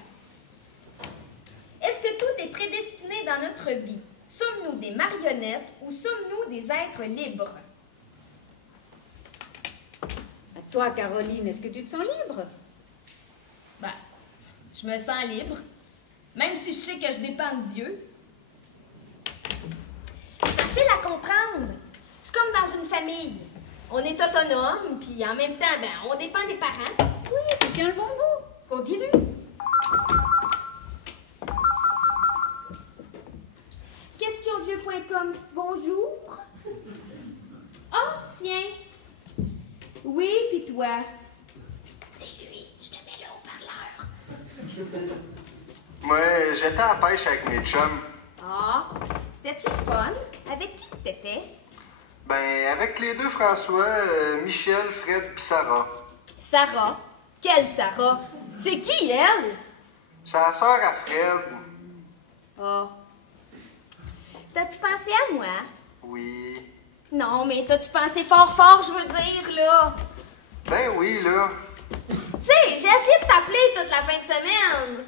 Est-ce que tout est prédestiné dans notre vie? Sommes-nous des marionnettes ou sommes-nous des êtres libres? Toi, Caroline, est-ce que tu te sens libre? Ben, je me sens libre, même si je sais que je dépends de Dieu. C'est facile à comprendre. C'est comme dans une famille. On est autonome, puis en même temps, ben, on dépend des parents. Oui, tu tiens le bon bout. Continue. Questiondieu.com, bonjour. Oh, tiens. Oui, puis toi? C'est lui, je te mets là au parleur. Moi, j'étais à la pêche avec mes chums. Ah, c'était-tu le fun? Avec qui t'étais? Ben, avec les deux François, Michel, Fred pis Sarah. Sarah? Quelle Sarah? C'est qui, elle? C'est la sœur à Fred. Ah. T'as-tu pensé à moi? Oui. Non, mais t'as-tu pensé fort, je veux dire, là? Ben oui, là. Tu sais, j'ai essayé de t'appeler toute la fin de semaine.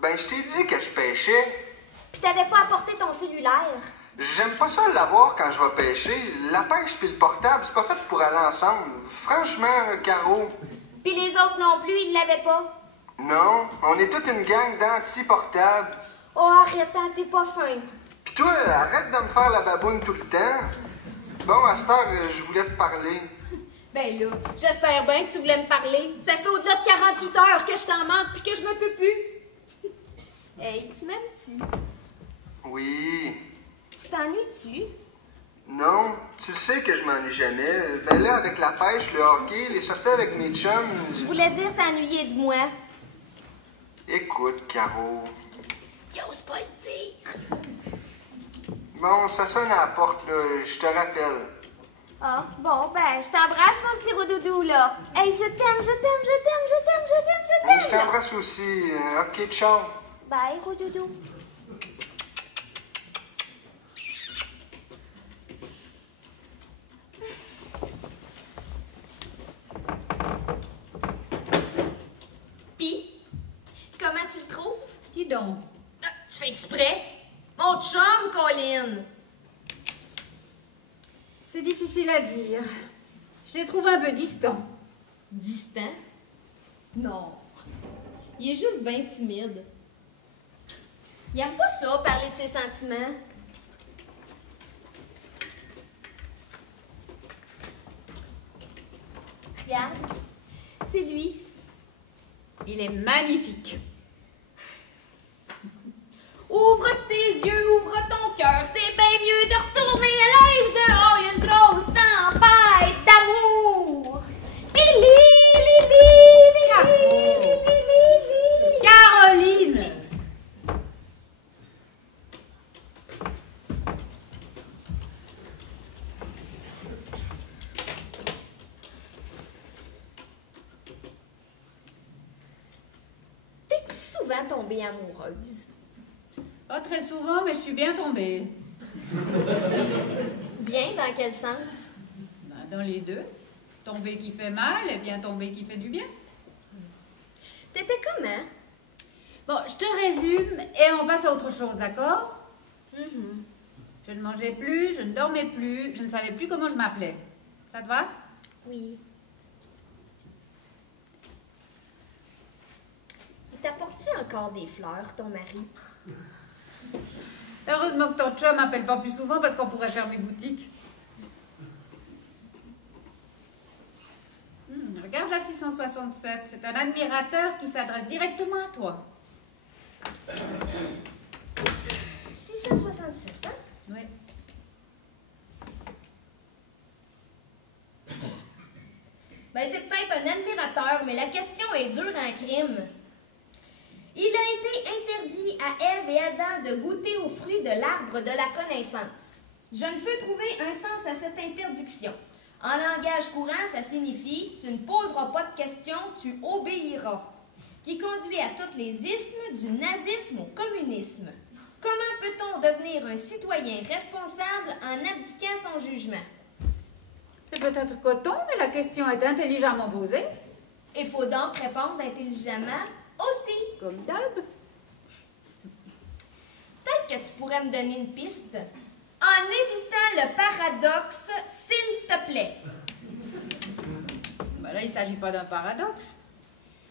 Ben, je t'ai dit que je pêchais. Puis t'avais pas apporté ton cellulaire. J'aime pas ça l'avoir quand je vais pêcher. La pêche pis le portable, c'est pas fait pour aller ensemble. Franchement, Caro. Puis les autres non plus, ils l'avaient pas. Non, on est toute une gang d'anti-portables. Oh, arrête, hein, t'es pas fin. Pis toi, arrête de me faire la baboune tout le temps. Bon, à cette heure, je voulais te parler. Ben là, j'espère bien que tu voulais me parler. Ça fait au-delà de 48 heures que je t'en manque puis que je me peux plus. Hey, tu m'aimes-tu? Oui. Tu t'ennuies-tu? Non, tu le sais que je m'ennuie jamais. Ben là, avec la pêche, le hockey, les sorties avec mes chums... Je voulais dire t'ennuyer de moi. Écoute, Caro. J'ose pas le dire. Bon, ça sonne à la porte, là. Je te rappelle. Ah, bon, ben, je t'embrasse, mon petit roudoudou, là. Hey, je t'aime, je t'aime, je t'aime, je t'aime, je t'aime, je t'aime. Je t'embrasse aussi. OK, ciao. Bye, roudoudou. Pis, comment tu le trouves? Qui donc? Ah, tu fais exprès? Mon chum, Colin. C'est difficile à dire. Je les trouve un peu distants. Distant? Non. Il est juste bien timide. Il aime pas ça, parler de ses sentiments. Regarde, c'est lui. Il est magnifique. Ouvre tes yeux, ouvre ton cœur, c'est bien mieux de retourner à l'âge dehors, il y a une grosse tempête d'amour. Caroline! tombée amoureuse? Pas très souvent, mais je suis bien tombée. Bien, dans quel sens? Ben, dans les deux. Tombée qui fait mal et bien tombée qui fait du bien. T'étais comment? Bon, je te résume et on passe à autre chose, d'accord? Je ne mangeais plus, je ne dormais plus, je ne savais plus comment je m'appelais. Ça te va? Oui. Et t'apportes-tu encore des fleurs, ton mari? Heureusement que ton chum m'appelle pas plus souvent parce qu'on pourrait fermer boutique. Regarde la 667, c'est un admirateur qui s'adresse directement à toi. 667, hein? Oui. Ben, c'est peut-être un admirateur, mais la question est dure en crime. Il a été interdit à Ève et Adam de goûter aux fruits de l'arbre de la connaissance. Je ne peux trouver un sens à cette interdiction. En langage courant, ça signifie « tu ne poseras pas de questions, tu obéiras », qui conduit à tous les ismes, du nazisme au communisme. Comment peut-on devenir un citoyen responsable en abdiquant son jugement? C'est peut-être coton, mais la question est intelligemment posée. Il faut donc répondre intelligemment aussi. Comme d'hab. Peut-être que tu pourrais me donner une piste. En évitant le paradoxe, s'il te plaît. Ben là, il ne s'agit pas d'un paradoxe,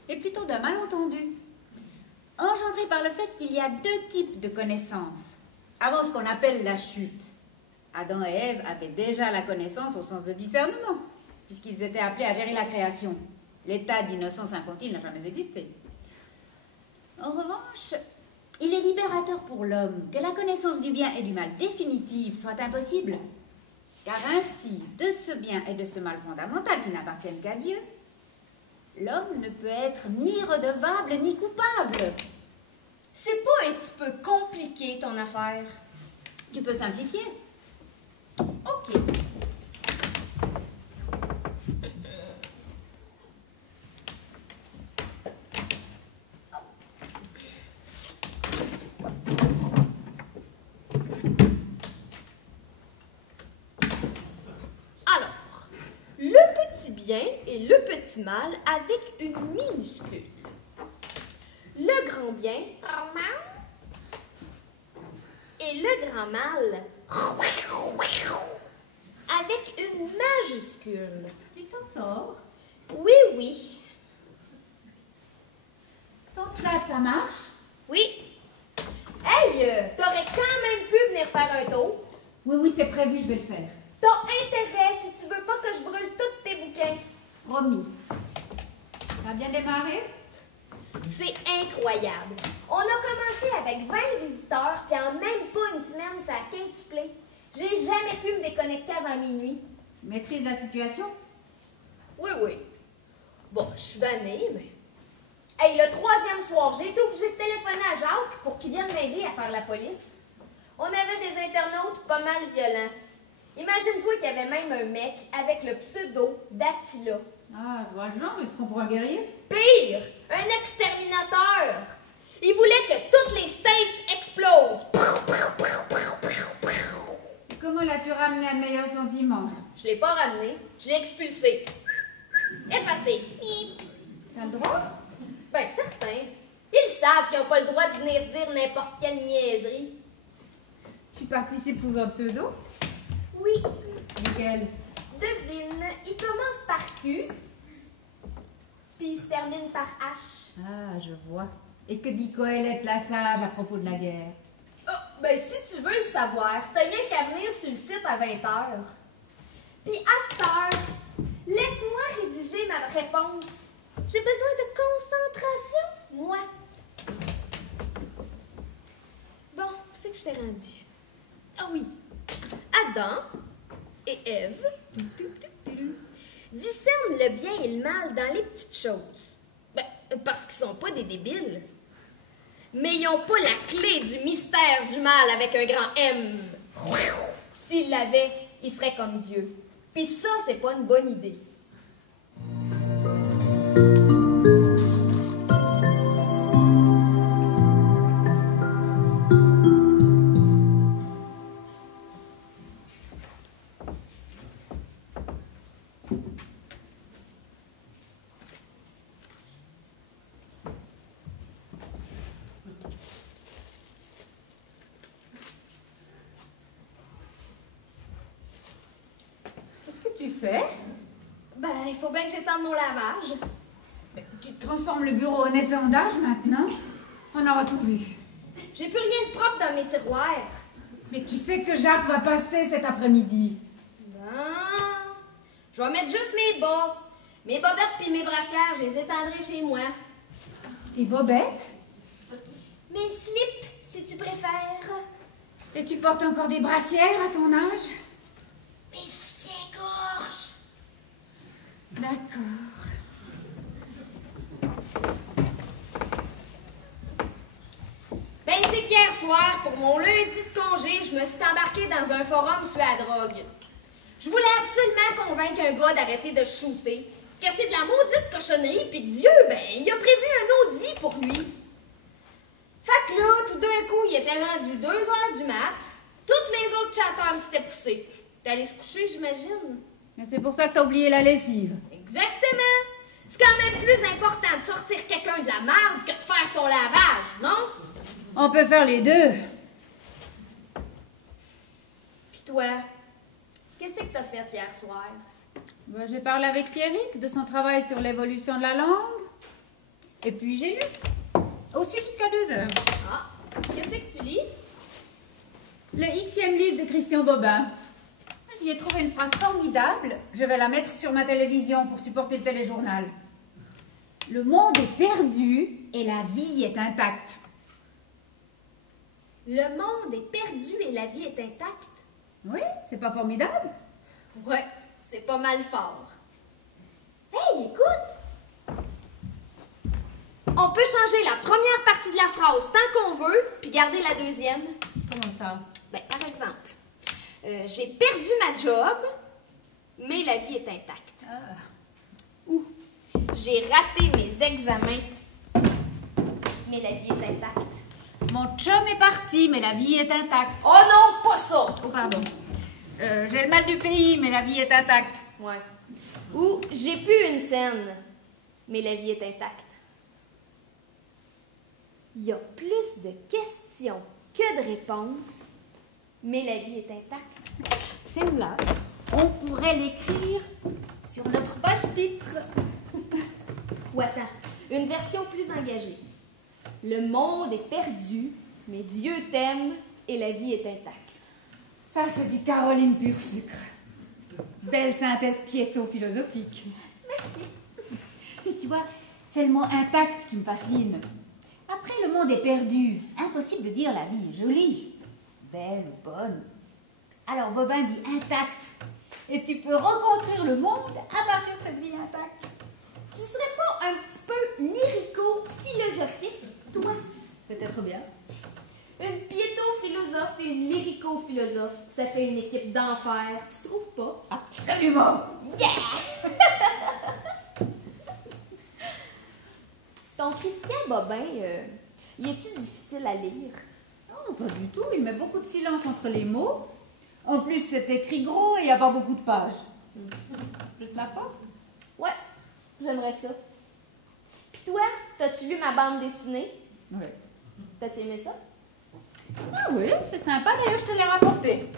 mais plutôt d'un malentendu. Engendré par le fait qu'il y a deux types de connaissances. Avant ce qu'on appelle la chute, Adam et Ève avaient déjà la connaissance au sens de discernement, puisqu'ils étaient appelés à gérer la création. L'état d'innocence infantile n'a jamais existé. En revanche, il est libérateur pour l'homme que la connaissance du bien et du mal définitive soit impossible, car ainsi, de ce bien et de ce mal fondamental qui n'appartiennent qu'à Dieu, l'homme ne peut être ni redevable ni coupable. C'est pas un petit peu compliqué, ton affaire? Tu peux simplifier. OK. Alors, le petit bien et le petit mal avec une minuscule. Le grand bien et le grand mal avec une majuscule. Tu t'en sors. Oui, oui. Ton chat, ça marche? Oui. Hey, t'aurais quand même pu venir faire un tour. Oui, oui, c'est prévu, je vais le faire. T'as intérêt si tu veux pas que je brûle tous tes bouquins. Promis. Ça a bien démarré? C'est incroyable. On a commencé avec 20 visiteurs, puis en même pas une semaine, ça a quintuplé. J'ai jamais pu me déconnecter avant minuit. Maîtrise la situation? Oui, oui. Bon, je suis vannée, mais... Hey, le 3e soir, j'ai été obligée de téléphoner à Jacques pour qu'il vienne m'aider à faire la police. On avait des internautes pas mal violents. Imagine-toi qu'il y avait même un mec avec le pseudo d'Attila. Ah, je vois le genre, mais est-ce qu'on pourra guérir? Pire, un exterminateur. Il voulait que toutes les States explosent. Comment l'as-tu ramené à de meilleurs sentiments? Je l'ai pas ramené, je l'ai expulsé. Effacé. T'as le droit? Ben, certains. Ils savent qu'ils n'ont pas le droit de venir dire n'importe quelle niaiserie. Tu participes sous un pseudo? Oui. Lequel? Devine, il commence par Q, puis il se termine par H. Ah, je vois. Et que dit Coëlette la sage à propos de la guerre? Oh, ben, si tu veux le savoir, t'as rien qu'à venir sur le site à 20h. Puis à cette heure, laisse-moi rédiger ma réponse. J'ai besoin de concentration, moi. Bon, où c'est que je t'ai rendu? Ah oui. Adam et Ève discernent le bien et le mal dans les petites choses. Ben, parce qu'ils sont pas des débiles. Mais ils n'ont pas la clé du mystère du mal avec un grand M. S'ils l'avaient, ils seraient comme Dieu. Puis ça, c'est pas une bonne idée. Qu'est-ce que tu fais? Ben, il faut bien que j'étende mon lavage. Tu transformes le bureau en étendage maintenant? On aura tout vu. J'ai plus rien de propre dans mes tiroirs. Mais tu sais que Jacques va passer cet après-midi. Non. Je vais mettre juste mes bas. Mes bobettes puis mes brassières, je les étendrai chez moi. Tes bobettes? Mes slips, si tu préfères. Et tu portes encore des brassières à ton âge? Mes soutiens-gorge. D'accord. Ben, c'est qu'hier soir, pour mon lundi de congé, je me suis embarquée dans un forum sur la drogue. Je voulais absolument convaincre un gars d'arrêter de shooter, que c'est de la maudite cochonnerie, puis que Dieu, ben, il a prévu une autre vie pour lui. Fait que là, tout d'un coup, il était rendu 2 heures du mat. Toutes les autres chatteurs s'étaient poussés. T'es allé se coucher, j'imagine? C'est pour ça que t'as oublié la lessive. Exactement. C'est quand même plus important de sortir quelqu'un de la merde que de faire son lavage, non? On peut faire les deux. Pis toi, qu'est-ce que t'as fait hier soir? Ben, j'ai parlé avec Pierrick de son travail sur l'évolution de la langue. Et puis j'ai lu. Aussi jusqu'à 2 heures. Ah, qu'est-ce que tu lis? Le Xème livre de Christian Bobin. J'y ai trouvé une phrase formidable. Je vais la mettre sur ma télévision pour supporter le téléjournal. Le monde est perdu et la vie est intacte. Le monde est perdu et la vie est intacte. Oui, c'est pas formidable? Ouais, c'est pas mal fort. Hey, écoute! On peut changer la première partie de la phrase tant qu'on veut, puis garder la deuxième. Comment ça? Ben, par exemple, j'ai perdu ma job, mais la vie est intacte. Ah. Ou j'ai raté mes examens, mais la vie est intacte. Mon chum est parti, mais la vie est intacte. Oh non, pas ça! Oh, pardon. J'ai le mal du pays, mais la vie est intacte. Ouais. Ou j'ai plus une scène, mais la vie est intacte. Il y a plus de questions que de réponses, mais la vie est intacte. Celle-là, on pourrait l'écrire sur notre page titre. Ou attends, une version plus engagée. Le monde est perdu, mais Dieu t'aime et la vie est intacte. Ça, c'est du Caroline pur sucre. Belle synthèse piéto-philosophique. Merci. Tu vois, c'est le mot intact qui me fascine. Après, le monde est perdu. Impossible de dire la vie est jolie, belle ou bonne. Alors Bobin dit intact. Et tu peux reconstruire le monde à partir de cette vie intacte. Tu serais pas un petit peu lyrico-philosophique, toi? Peut-être bien. Une piéto-philosophe et une lyrico-philosophe, ça fait une équipe d'enfer, tu trouves pas? Absolument. Yeah! Ton Christian Bobin, y est-tu difficile à lire? Non, pas du tout. Il met beaucoup de silence entre les mots. En plus, c'est écrit gros et il n'y a pas beaucoup de pages. Je te la porte? Ouais, j'aimerais ça. Puis toi, t'as-tu lu ma bande dessinée? Oui. T'as-tu aimé ça? Ah oui, c'est sympa. D'ailleurs, je te l'ai rapporté.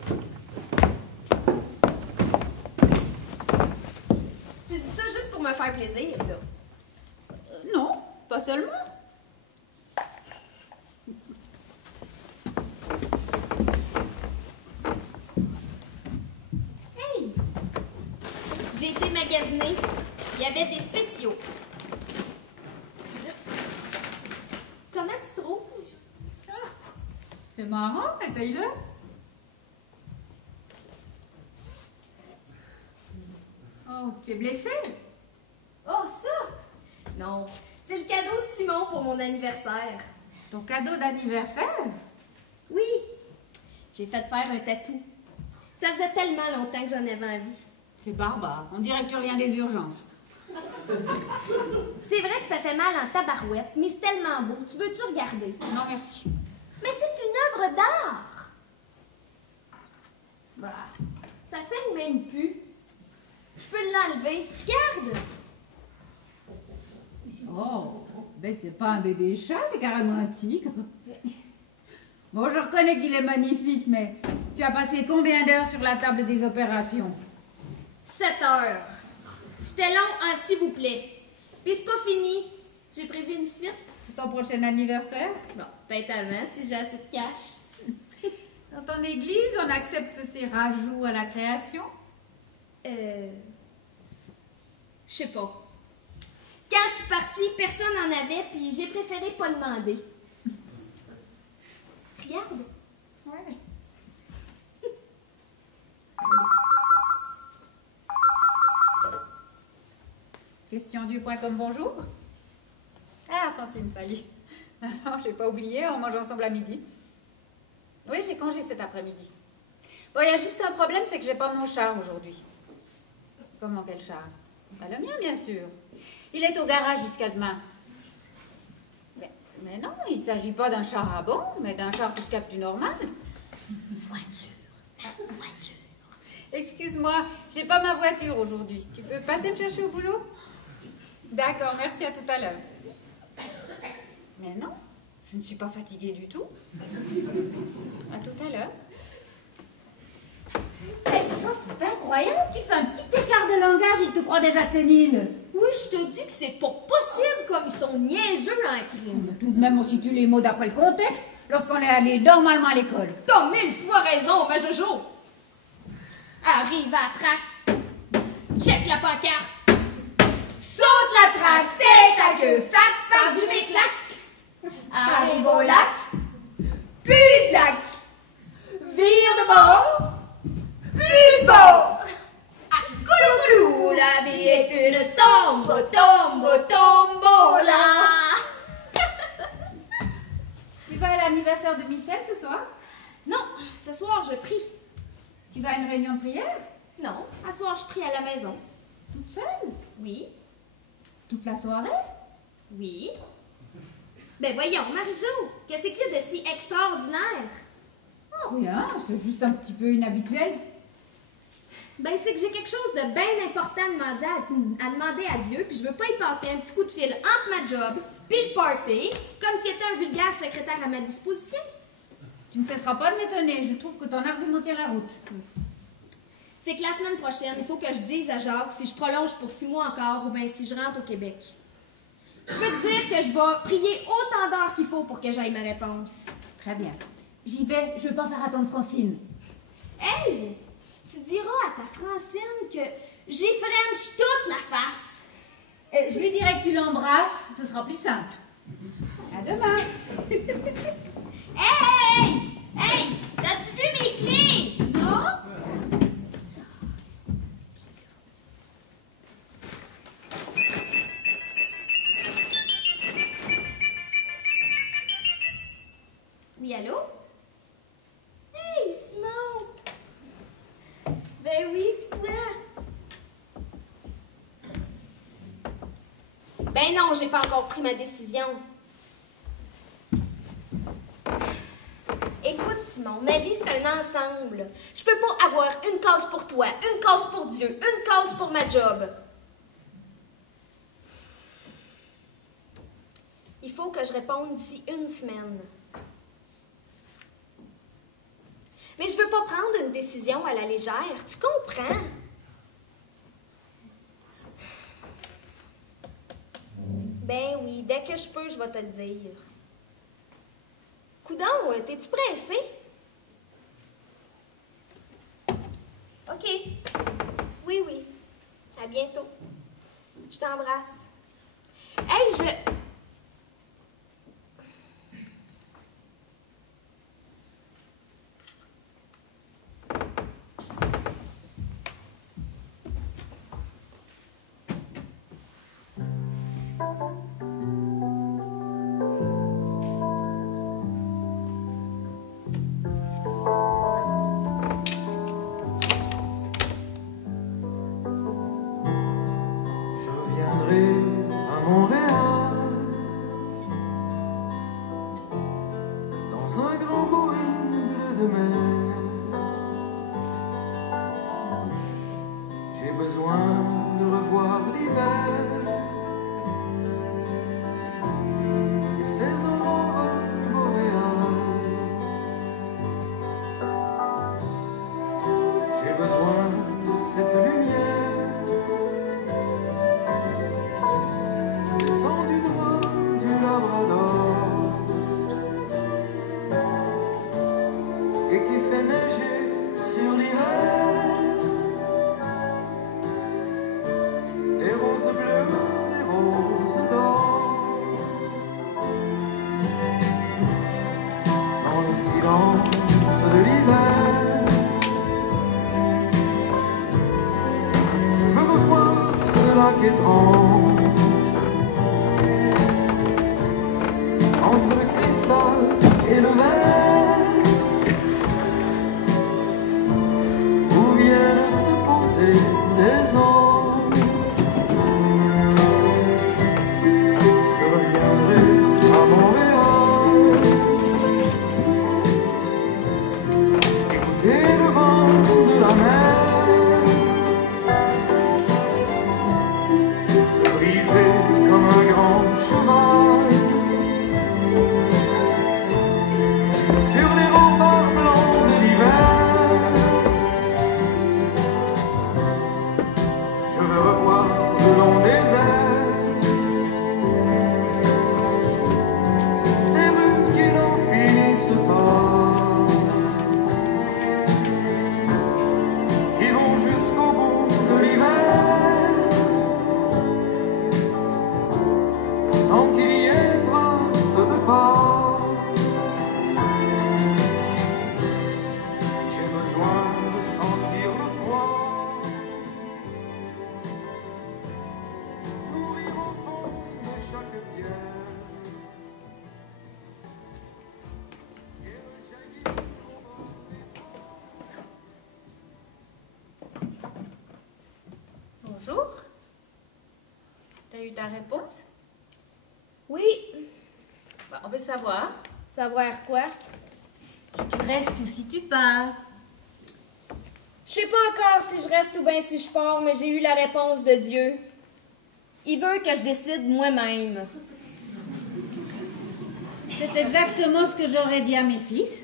Tu dis ça juste pour me faire plaisir, là. Non, pas seulement. Hey! J'ai été magasiner. Il y avait des spéciaux. Comment tu trouves? C'est marrant, essaye-le. Oh, tu es blessé? Oh, ça? Non, c'est le cadeau de Simon pour mon anniversaire. Ton cadeau d'anniversaire? Oui, j'ai fait faire un tatou. Ça faisait tellement longtemps que j'en avais envie. C'est barbare. On dirait que tu reviens des urgences. C'est vrai que ça fait mal en tabarouette, mais c'est tellement beau. Tu veux-tu regarder? Non, merci. Mais c'est une œuvre d'art! Bah, ça saigne même plus. Je peux l'enlever. Regarde! Oh, ben c'est pas un bébé chat, c'est carrément un tigre. Bon, je reconnais qu'il est magnifique, mais tu as passé combien d'heures sur la table des opérations? 7 heures. C'était long, hein, s'il vous plaît. Puis c'est pas fini. J'ai prévu une suite. C'est ton prochain anniversaire? Bon, peut-être avant, si j'ai assez de cash. Dans ton église, on accepte ces rajouts à la création? Je sais pas. Quand je suis partie, personne n'en avait, puis j'ai préféré pas demander. Regarde. Ouais. Question du point comme bonjour. Ah, Francine, salut. Non, j'ai pas oublié, on mange ensemble à midi. Oui, j'ai congé cet après-midi. Bon, il y a juste un problème, c'est que j'ai pas mon char aujourd'hui. Comment quel char? Pas le mien, bien sûr. Il est au garage jusqu'à demain. Mais non, il ne s'agit pas d'un char à bon, mais d'un char tout ce qu'il y a de plus normal. Voiture. Voiture. Excuse-moi, j'ai pas ma voiture aujourd'hui. Tu peux passer me chercher au boulot? D'accord, merci, à tout à l'heure. Mais non, je ne suis pas fatiguée du tout. À tout à l'heure. Hey, c'est incroyable, tu fais un petit écart de langage, il te croit déjà sénile. Oui, je te dis que c'est pas possible comme ils sont niaiseux en crime. Tout de même, on situe les mots d'après le contexte lorsqu'on est allé normalement à l'école. T'as 1000 fois raison, ma Jojo. Arrive à la traque. Check la pancarte. Saute la traque, tête à queue, fat par du méclac. Arrive au lac. Plus de lac. Vire de bord. Plus de bord. À couloulou, la vie est une tombe, tombola. Tu vas à l'anniversaire de Michel ce soir? Non, ce soir je prie. Tu vas à une réunion de prière? Non, ce soir je prie à la maison. Toute seule? Oui, Toute la soirée? oui. Ben voyons, Marie-Jo, qu'est-ce qu'il y a de si extraordinaire? Oh, rien, c'est juste un petit peu inhabituel. Ben c'est que j'ai quelque chose de bien important à demander à Dieu, puis je veux pas y passer un petit coup de fil entre ma job puis le party, comme s'il était un vulgaire secrétaire à ma disposition. Tu ne cesseras pas de m'étonner, je trouve que ton argument tient la route. C'est que la semaine prochaine, il faut que je dise à Jacques si je prolonge pour 6 mois encore ou bien si je rentre au Québec. Je peux te dire que je vais prier autant d'heures qu'il faut pour que j'aille ma réponse. Très bien. J'y vais, je veux pas faire attendre Francine. Hey! Tu diras à ta Francine que j'ai French toute la face. Je lui dirai que tu l'embrasses, ce sera plus simple. À demain. Hey! Hey! T'as-tu vu mes clés? Non? Oui, allô? Hey, Simon! Ben oui, pis toi? Ben non, j'ai pas encore pris ma décision. Écoute, Simon, ma vie, c'est un ensemble. Je peux pas avoir une case pour toi, une case pour Dieu, une case pour ma job. Il faut que je réponde d'ici une semaine. Mais je veux pas prendre une décision à la légère, tu comprends? Ben oui, dès que je peux, je vais te le dire. Coudon, t'es-tu pressé? OK. Oui, oui. À bientôt. Je t'embrasse. Hey, Je viendrai à Montréal lac étrange, entre le cristal et le verre, où viennent se poser des anges. Je reviendrai à Montréal, écouter le vent de la mer, comme un grand cheval sur les remparts blancs de l'hiver. Je veux revoir le long des airs des rues qui n'en finissent pas, qui vont jusqu'au bout de l'hiver, sans qu'il y ait trace de pas. J'ai besoin de sentir le froid, mourir au fond de chaque pierre. Bonjour. T'as eu ta réponse? Oui. Bah, on veut savoir Savoir quoi? si tu restes ou si tu pars. Je sais pas encore si je reste ou bien si je pars, mais j'ai eu la réponse de Dieu. Il veut que je décide moi-même. C'est exactement ce que j'aurais dit à mes fils.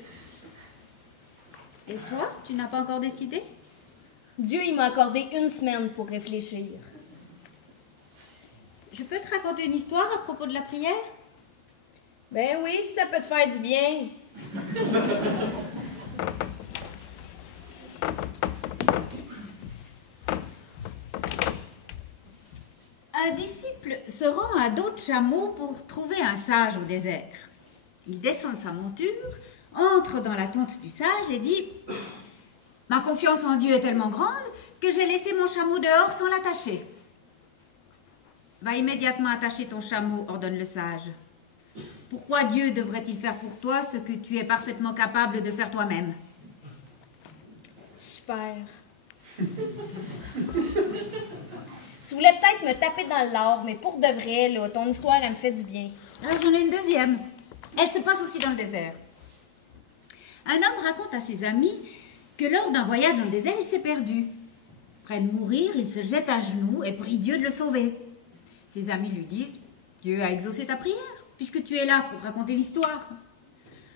Et toi, tu n'as pas encore décidé? Dieu, il m'a accordé 1 semaine pour réfléchir. Je peux te raconter une histoire à propos de la prière? Ben oui, si ça peut te faire du bien. Un disciple se rend à d'autres chameaux pour trouver un sage au désert. Il descend de sa monture, entre dans la tente du sage et dit « Ma confiance en Dieu est tellement grande que j'ai laissé mon chameau dehors sans l'attacher. » « Va immédiatement attacher ton chameau, ordonne le sage. Pourquoi Dieu devrait-il faire pour toi ce que tu es parfaitement capable de faire toi-même? » Super. Tu voulais peut-être me taper dans le lard, mais pour de vrai, là, ton histoire, elle me fait du bien. Alors j'en ai une deuxième. Elle se passe aussi dans le désert. Un homme raconte à ses amis que lors d'un voyage dans le désert, il s'est perdu. Près de mourir, il se jette à genoux et prie Dieu de le sauver. Ses amis lui disent « Dieu a exaucé ta prière, puisque tu es là pour raconter l'histoire. »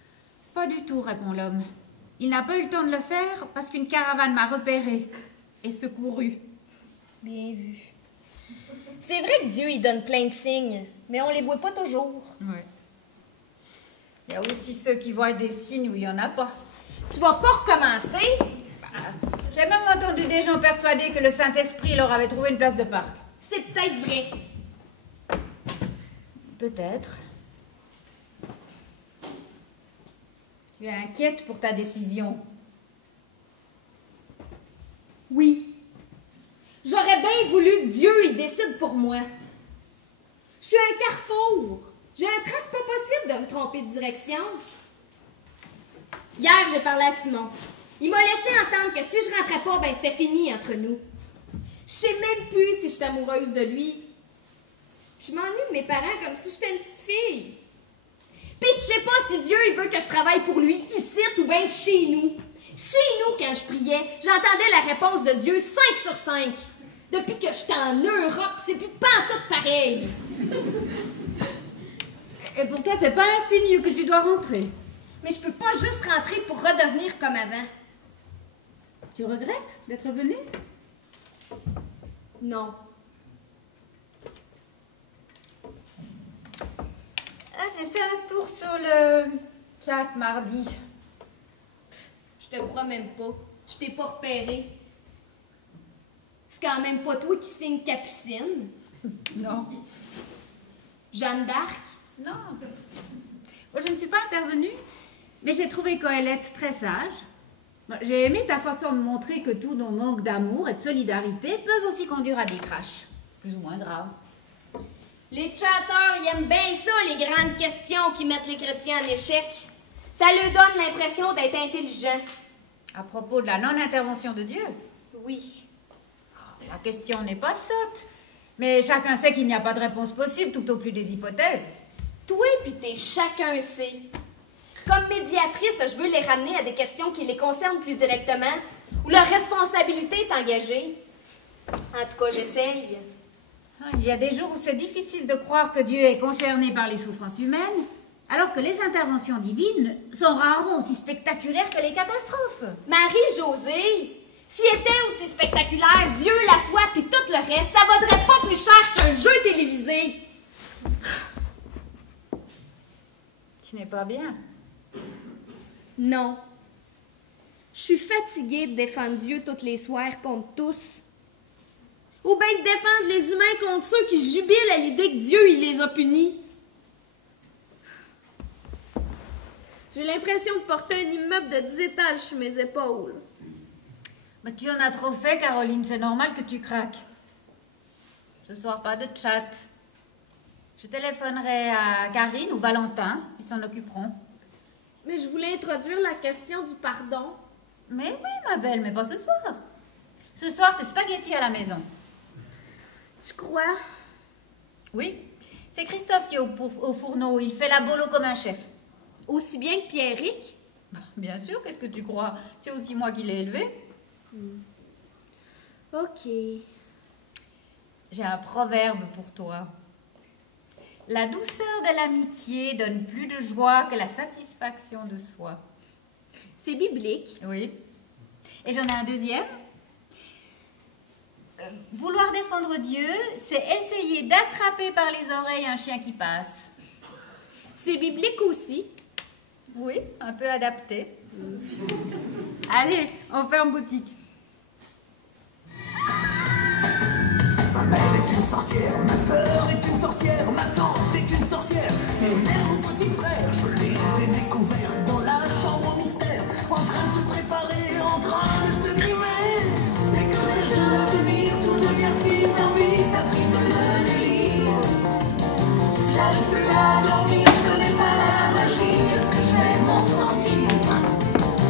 « Pas du tout, répond l'homme. Il n'a pas eu le temps de le faire parce qu'une caravane m'a repéré et secouru. Bien vu. C'est vrai que Dieu, il donne plein de signes, mais on les voit pas toujours. Oui. Il y a aussi ceux qui voient des signes où il n'y en a pas. Tu vas pas recommencer? J'ai même entendu des gens persuadés que le Saint-Esprit leur avait trouvé une place de parc. C'est peut-être vrai. Peut-être. Tu es inquiète pour ta décision. Oui. J'aurais bien voulu que Dieu, il décide pour moi. Je suis à un carrefour. J'ai un trac pas possible de me tromper de direction. Hier, j'ai parlé à Simon. Il m'a laissé entendre que si je rentrais pas, ben c'était fini entre nous. Je sais même plus si je suis amoureuse de lui. Je m'ennuie de mes parents comme si j'étais une petite fille. Puis je sais pas si Dieu il veut que je travaille pour lui ici ou bien chez nous. Chez nous, quand je priais, j'entendais la réponse de Dieu 5 sur 5. Depuis que j'étais en Europe, c'est plus pantoute pareil. Et pour toi, c'est pas un signe que tu dois rentrer. Mais je peux pas juste rentrer pour redevenir comme avant. Tu regrettes d'être venue? Non. Ah, j'ai fait un tour sur le chat mardi. Je te crois même pas. Je t'ai pas repéré. C'est quand même pas toi qui signe Capucine. Non. Jeanne d'Arc. Non. Moi, je ne suis pas intervenue, mais j'ai trouvé Coëlette très sage. J'ai aimé ta façon de montrer que tous nos manques d'amour et de solidarité peuvent aussi conduire à des crashs. plus ou moins graves. Les chatteurs, ils aiment bien ça, les grandes questions qui mettent les chrétiens en échec. Ça leur donne l'impression d'être intelligents. À propos de la non-intervention de Dieu, Oui. la question n'est pas sotte, mais chacun sait qu'il n'y a pas de réponse possible, tout au plus des hypothèses. Toi pis tes chacun sait. Comme médiatrice, je veux les ramener à des questions qui les concernent plus directement, où leur responsabilité est engagée. En tout cas, j'essaye. Il y a des jours où c'est difficile de croire que Dieu est concerné par les souffrances humaines, alors que les interventions divines sont rarement aussi spectaculaires que les catastrophes. Marie-Josée, s'il était aussi spectaculaire, Dieu, la foi puis tout le reste, ça vaudrait pas plus cher qu'un jeu télévisé. Tu n'es pas bien. Non. Je suis fatiguée de défendre Dieu tous les soirs contre tous. Ou bien de défendre les humains contre ceux qui jubilent à l'idée que Dieu, il les a punis. J'ai l'impression de porter un immeuble de 10 étages sur mes épaules. Mais tu en as trop fait, Caroline, c'est normal que tu craques. Ce soir, pas de chat. Je téléphonerai à Karine ou Valentin, ils s'en occuperont. Mais je voulais introduire la question du pardon. Mais oui, ma belle, mais pas ce soir. Ce soir, c'est spaghetti à la maison. Tu crois? Oui, c'est Christophe qui est au fourneau, il fait la bolo comme un chef. Aussi bien que Pierrick? Bien sûr, qu'est-ce que tu crois? C'est aussi moi qui l'ai élevé. Ok. J'ai un proverbe pour toi. La douceur de l'amitié donne plus de joie que la satisfaction de soi. C'est biblique. Oui. Et j'en ai un deuxième. Vouloir défendre Dieu, c'est essayer d'attraper par les oreilles un chien qui passe. C'est biblique aussi. Oui, un peu adapté. Allez, on ferme boutique. Ma mère est une sorcière, ma sœur est une sorcière, ma tante est une sorcière, mes mères, mon petit frère, je les ai découverts dans la chambre au mystère, en train de se préparer, en train de se grimer. Dès que je dois venir, tout devient si zombie, ça brise le délire. J'arrive plus à dormir, je connais pas la magie, est-ce que je vais m'en sortir?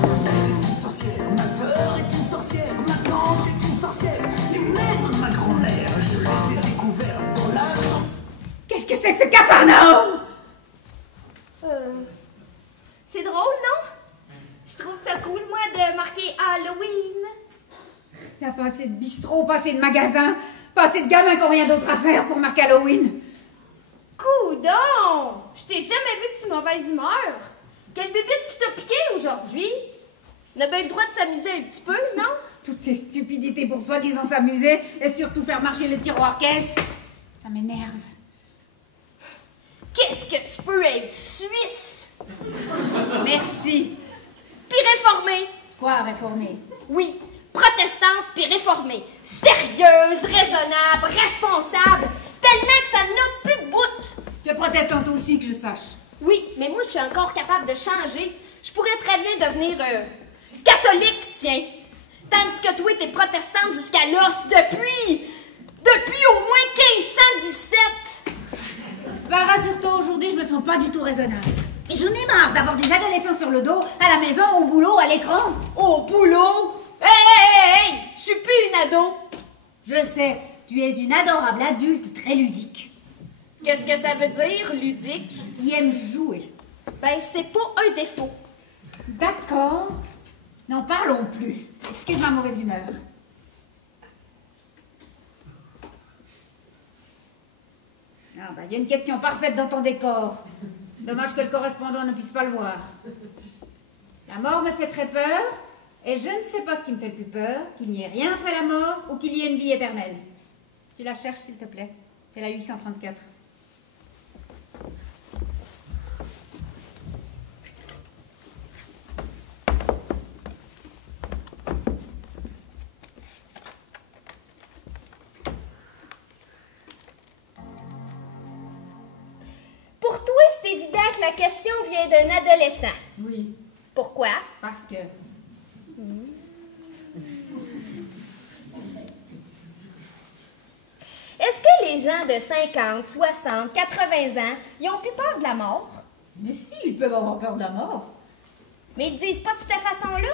Ma mère est une sorcière, ma sœur est une sorcière, ma tante est une sorcière, et même ma grand-mère, je les ai découverts dans la chambre. Qu'est-ce que c'est que ce cafarnaum? C'est drôle, non? Je trouve ça cool, moi, de marquer Halloween. Il n'y a pas assez de bistrot, pas assez de magasins, pas assez de gamins qui n'ont rien d'autre à faire pour marquer Halloween. Coudon! Je t'ai jamais vu de si mauvaise humeur. Quelle bébête qui t'a piqué aujourd'hui? On a bien le droit de s'amuser un petit peu, non? Toutes ces stupidités pour soi-disant s'amuser et surtout faire marcher le tiroir-caisse, ça m'énerve. Qu'est-ce que tu peux être suisse? Merci. Puis réformée. Quoi, réformer? Oui, protestante puis réformée. Sérieuse, raisonnable, responsable. Tellement que ça n'a plus de bout. Tu es protestante aussi, que je sache. Oui, mais moi, je suis encore capable de changer. Je pourrais très bien devenir catholique, tiens. Tandis que toi, t'es protestante jusqu'à l'os depuis au moins 1517. Ben, rassure-toi, aujourd'hui, je me sens pas du tout raisonnable. Et j'en ai marre d'avoir des adolescents sur le dos, à la maison, au boulot, à l'écran. Au boulot? Hey! Je suis plus une ado. Je sais, tu es une adorable adulte très ludique. Qu'est-ce que ça veut dire, ludique? Qui aime jouer. Ben, c'est pas un défaut. D'accord. N'en parlons plus. Excuse ma mauvaise humeur. Ah bah, il y a une question parfaite dans ton décor. Dommage que le correspondant ne puisse pas le voir. La mort me fait très peur, et je ne sais pas ce qui me fait le plus peur, qu'il n'y ait rien après la mort ou qu'il y ait une vie éternelle. Tu la cherches, s'il te plaît. C'est la 834. Pour toi, c'est évident que la question vient d'un adolescent. Oui, Pourquoi? parce que... Est-ce que les gens de 50, 60, 80 ans, ils ont plus peur de la mort. Mais si, ils peuvent avoir peur de la mort. Mais ils le disent pas de cette façon-là?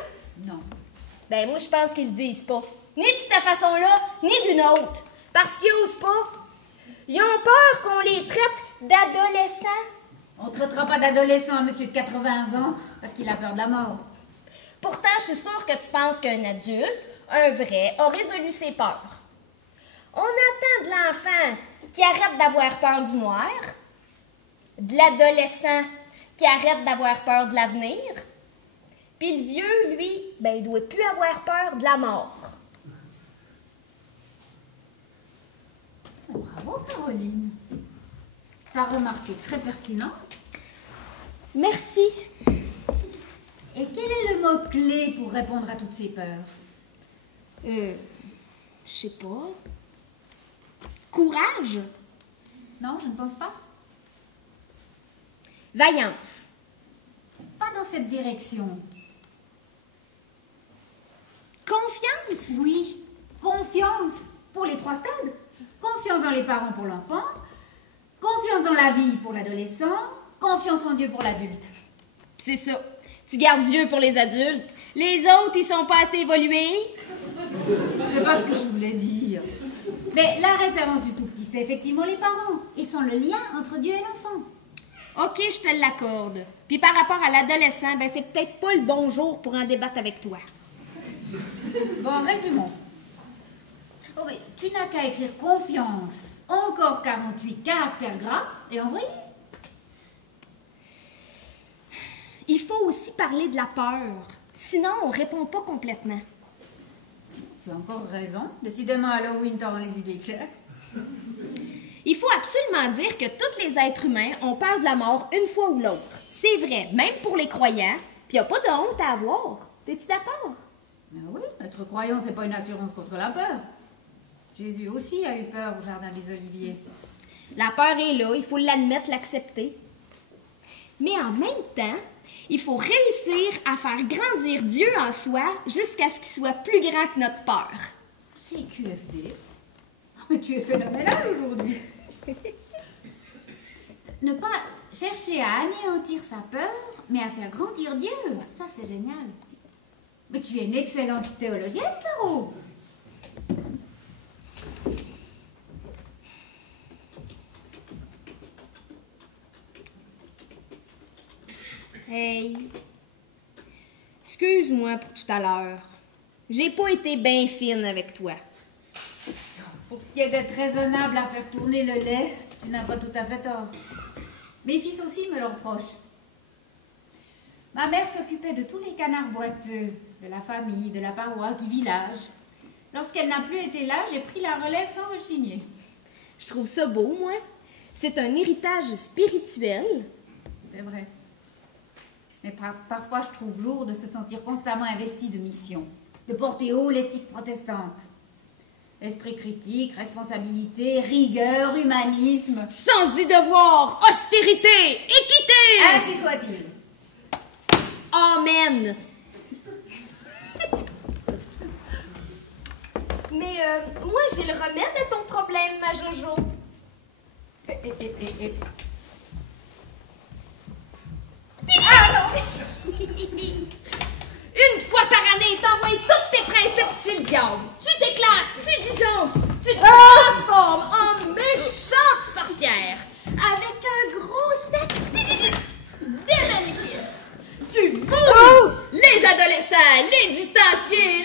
Non. Ben moi, je pense qu'ils le disent pas. Ni de cette façon-là, ni d'une autre. Parce qu'ils osent pas. Ils ont peur qu'on les traite d'adolescents. On ne traitera pas d'adolescent un monsieur de 80 ans parce qu'il a peur de la mort. Pourtant, je suis sûre que tu penses qu'un adulte, un vrai, a résolu ses peurs. On attend de l'enfant qui arrête d'avoir peur du noir, de l'adolescent qui arrête d'avoir peur de l'avenir, puis le vieux, lui, ben, il doit plus avoir peur de la mort. Bravo, Caroline. Ta remarque est très pertinente. Merci. Et quel est le mot-clé pour répondre à toutes ces peurs? Je sais pas. Courage? Non, je ne pense pas. Vaillance? Pas dans cette direction. Confiance? Oui, confiance pour les 3 stades. Confiance dans les parents pour l'enfant, confiance dans la vie pour l'adolescent, confiance en Dieu pour l'adulte. C'est ça. Tu gardes Dieu pour les adultes. Les autres, ils sont pas assez évolués. C'est pas ce que je voulais dire. Mais la référence du tout petit, c'est effectivement les parents. Ils sont le lien entre Dieu et l'enfant. OK, je te l'accorde. Puis par rapport à l'adolescent, ben c'est peut-être pas le bon jour pour en débattre avec toi. Bon, résumons. Oh, mais tu n'as qu'à écrire confiance, encore 48 caractères gras, et envoyer. Il faut aussi parler de la peur. Sinon, on répond pas complètement. Tu as encore raison. Décidément, Halloween t'en les idées claires. Il faut absolument dire que tous les êtres humains ont peur de la mort une fois ou l'autre. C'est vrai, même pour les croyants, puis il n'y a pas de honte à avoir. T'es-tu d'accord? Ben oui, être croyant, c'est pas une assurance contre la peur. Jésus aussi a eu peur au jardin des Oliviers. La peur est là, il faut l'admettre, l'accepter. Mais en même temps, il faut réussir à faire grandir Dieu en soi jusqu'à ce qu'il soit plus grand que notre peur. C'est QFD. Mais tu es phénoménal aujourd'hui. Ne pas chercher à anéantir sa peur, mais à faire grandir Dieu. Ça, c'est génial. Mais tu es une excellente théologienne, Caro. Hey, excuse-moi pour tout à l'heure. J'ai pas été bien fine avec toi. Pour ce qui est d'être raisonnable à faire tourner le lait, tu n'as pas tout à fait tort. Mes fils aussi me le reprochent. Ma mère s'occupait de tous les canards boiteux, de la famille, de la paroisse, du village. Lorsqu'elle n'a plus été là, j'ai pris la relève sans rechigner. Je trouve ça beau, moi. C'est un héritage spirituel. C'est vrai. Mais parfois, je trouve lourd de se sentir constamment investi de mission, de porter haut l'éthique protestante. Esprit critique, responsabilité, rigueur, humanisme. Sens du devoir, austérité, équité! Ainsi soit-il. Amen! Mais moi, j'ai le remède à ton problème, ma Jojo. Ah non! Une fois par année, t'envoies tous tes principes chez le diable. Tu t'éclates, tu disjonctes, tu te transformes en méchante sorcière. Avec un gros sac de maléfices. Tu boules les adolescents, les distanciés,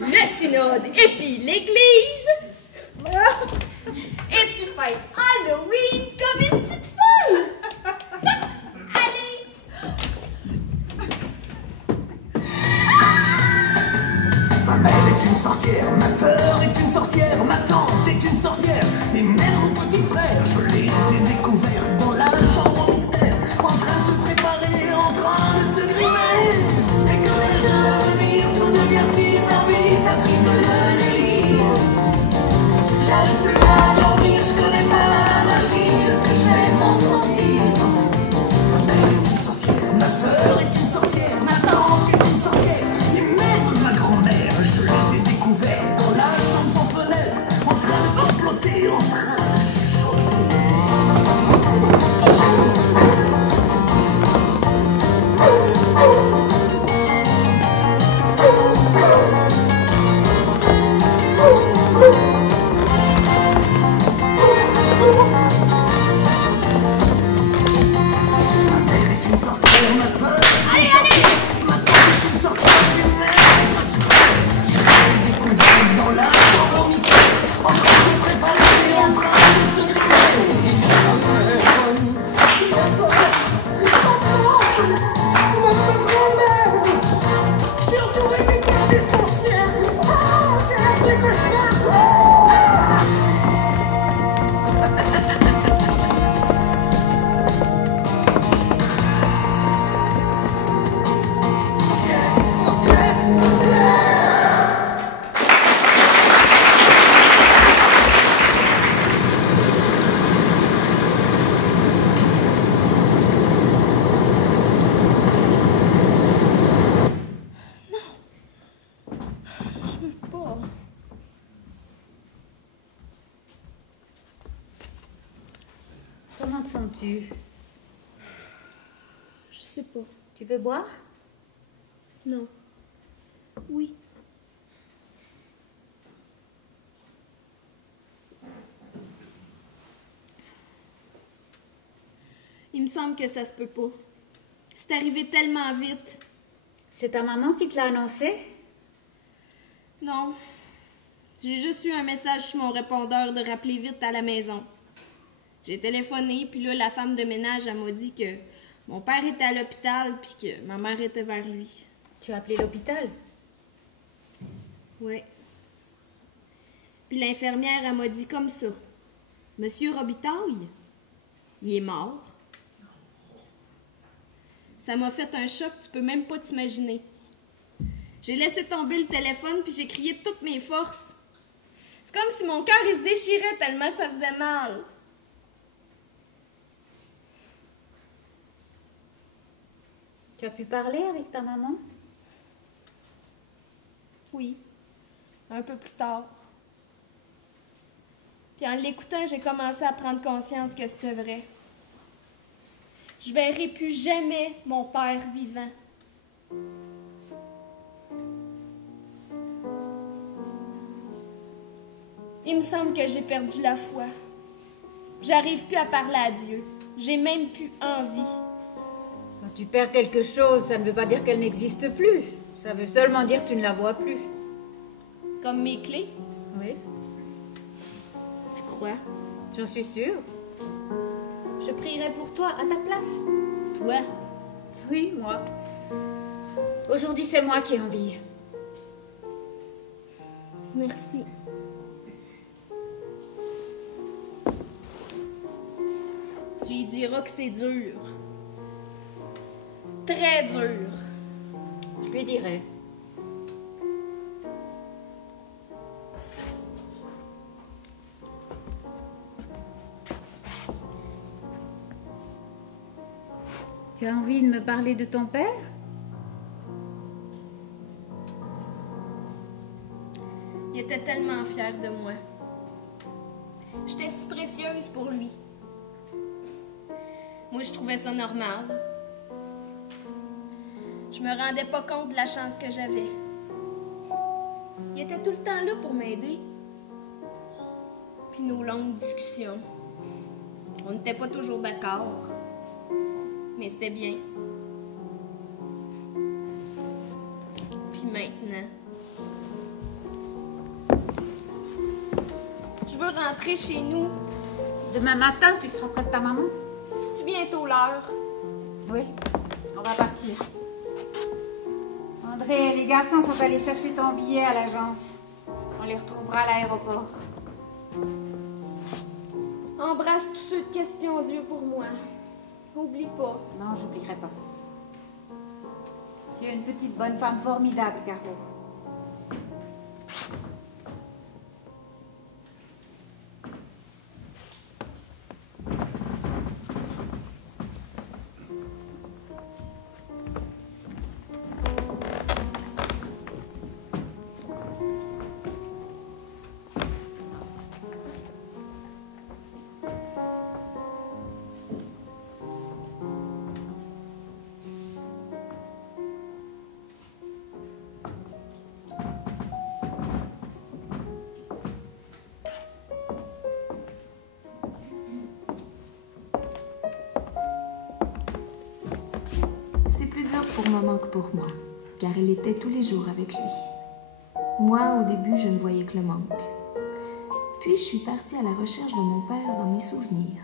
le synode et puis l'église. Et tu fêtes Halloween comme une petite folle. Allez! Ma mère est une sorcière, ma sœur est une sorcière, ma tante est une sorcière, et même mon petit frère, je les ai découverts dans la chambre au mystère, en train de se préparer, en train de se grimer. Et que les jeux de venir, tout devient si servi, ça frise le délire. J'arrive plus à dormir, je connais pas la magie. parler en train de chuchoter. Ma mère est une sorcière, ma soeur. Allez, allez! Ma tante est une sorcière, tu m'aimes. J'ai découvert dans la chambre mystère, en train de préparer, en train de se réveiller. Ma soeur, ma grand-mère. Je suis entouré des sorcières. Oh, c'est un vrai cauchemar. Je veux pas. Comment te sens-tu? Je sais pas. Tu veux boire? Non. Oui. Il me semble que ça se peut pas. C'est arrivé tellement vite. C'est ta maman qui te l'a annoncé? Non. J'ai juste eu un message sur mon répondeur de rappeler vite à la maison. J'ai téléphoné, puis là, la femme de ménage, elle m'a dit que mon père était à l'hôpital, puis que ma mère était vers lui. Tu as appelé l'hôpital? Ouais. Puis l'infirmière, elle m'a dit comme ça. Monsieur Robitaille, il est mort. Ça m'a fait un choc, tu peux même pas t'imaginer. J'ai laissé tomber le téléphone, puis j'ai crié de toutes mes forces. C'est comme si mon cœur, il se déchirait tellement ça faisait mal. Tu as pu parler avec ta maman? Oui, un peu plus tard. Puis en l'écoutant, j'ai commencé à prendre conscience que c'était vrai. Je verrai plus jamais mon père vivant. Il me semble que j'ai perdu la foi. J'arrive plus à parler à Dieu. J'ai même plus envie. Quand tu perds quelque chose, ça ne veut pas dire qu'elle n'existe plus. Ça veut seulement dire que tu ne la vois plus. Comme mes clés, Oui, tu crois? j'en suis sûre. Je prierai pour toi à ta place. Toi? Oui, moi. Aujourd'hui, c'est moi qui ai envie. Merci. Tu lui diras que c'est dur. Très dur. Je lui dirai. Tu as envie de me parler de ton père? Il était tellement fier de moi. J'étais si précieuse pour lui. Moi, je trouvais ça normal. Je me rendais pas compte de la chance que j'avais. Il était tout le temps là pour m'aider. Puis nos longues discussions. On n'était pas toujours d'accord. Mais c'était bien. Puis maintenant... Je veux rentrer chez nous. Demain matin, tu seras près de ta maman? C'est-tu bientôt l'heure? Oui, on va partir. André et les garçons sont allés chercher ton billet à l'agence. On les retrouvera à l'aéroport. Embrasse tous ceux de question Dieu pour moi. Oublie pas. Non, j'oublierai pas. Tu es une petite bonne femme formidable, Caro. manque pour moi, car elle était tous les jours avec lui. Moi, au début, je ne voyais que le manque. Puis, je suis partie à la recherche de mon père dans mes souvenirs.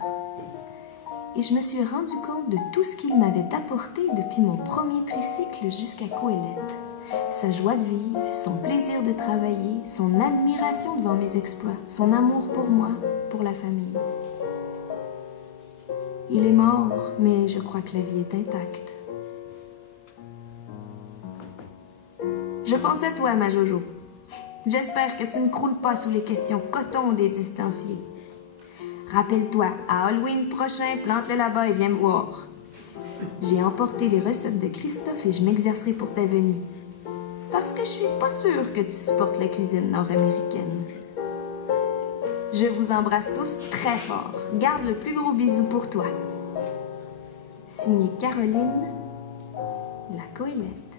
Et je me suis rendu compte de tout ce qu'il m'avait apporté depuis mon premier tricycle jusqu'à Coëlette. Sa joie de vivre, son plaisir de travailler, son admiration devant mes exploits, son amour pour moi, pour la famille. Il est mort, mais je crois que la vie est intacte. Je pense à toi, ma Jojo. J'espère que tu ne croules pas sous les questions coton des distanciés. Rappelle-toi, à Halloween prochain, plante-le là-bas et viens me voir. J'ai emporté les recettes de Christophe et je m'exercerai pour ta venue. Parce que je suis pas sûre que tu supportes la cuisine nord-américaine. Je vous embrasse tous très fort. Garde le plus gros bisou pour toi. Signé Caroline, la Coëlette.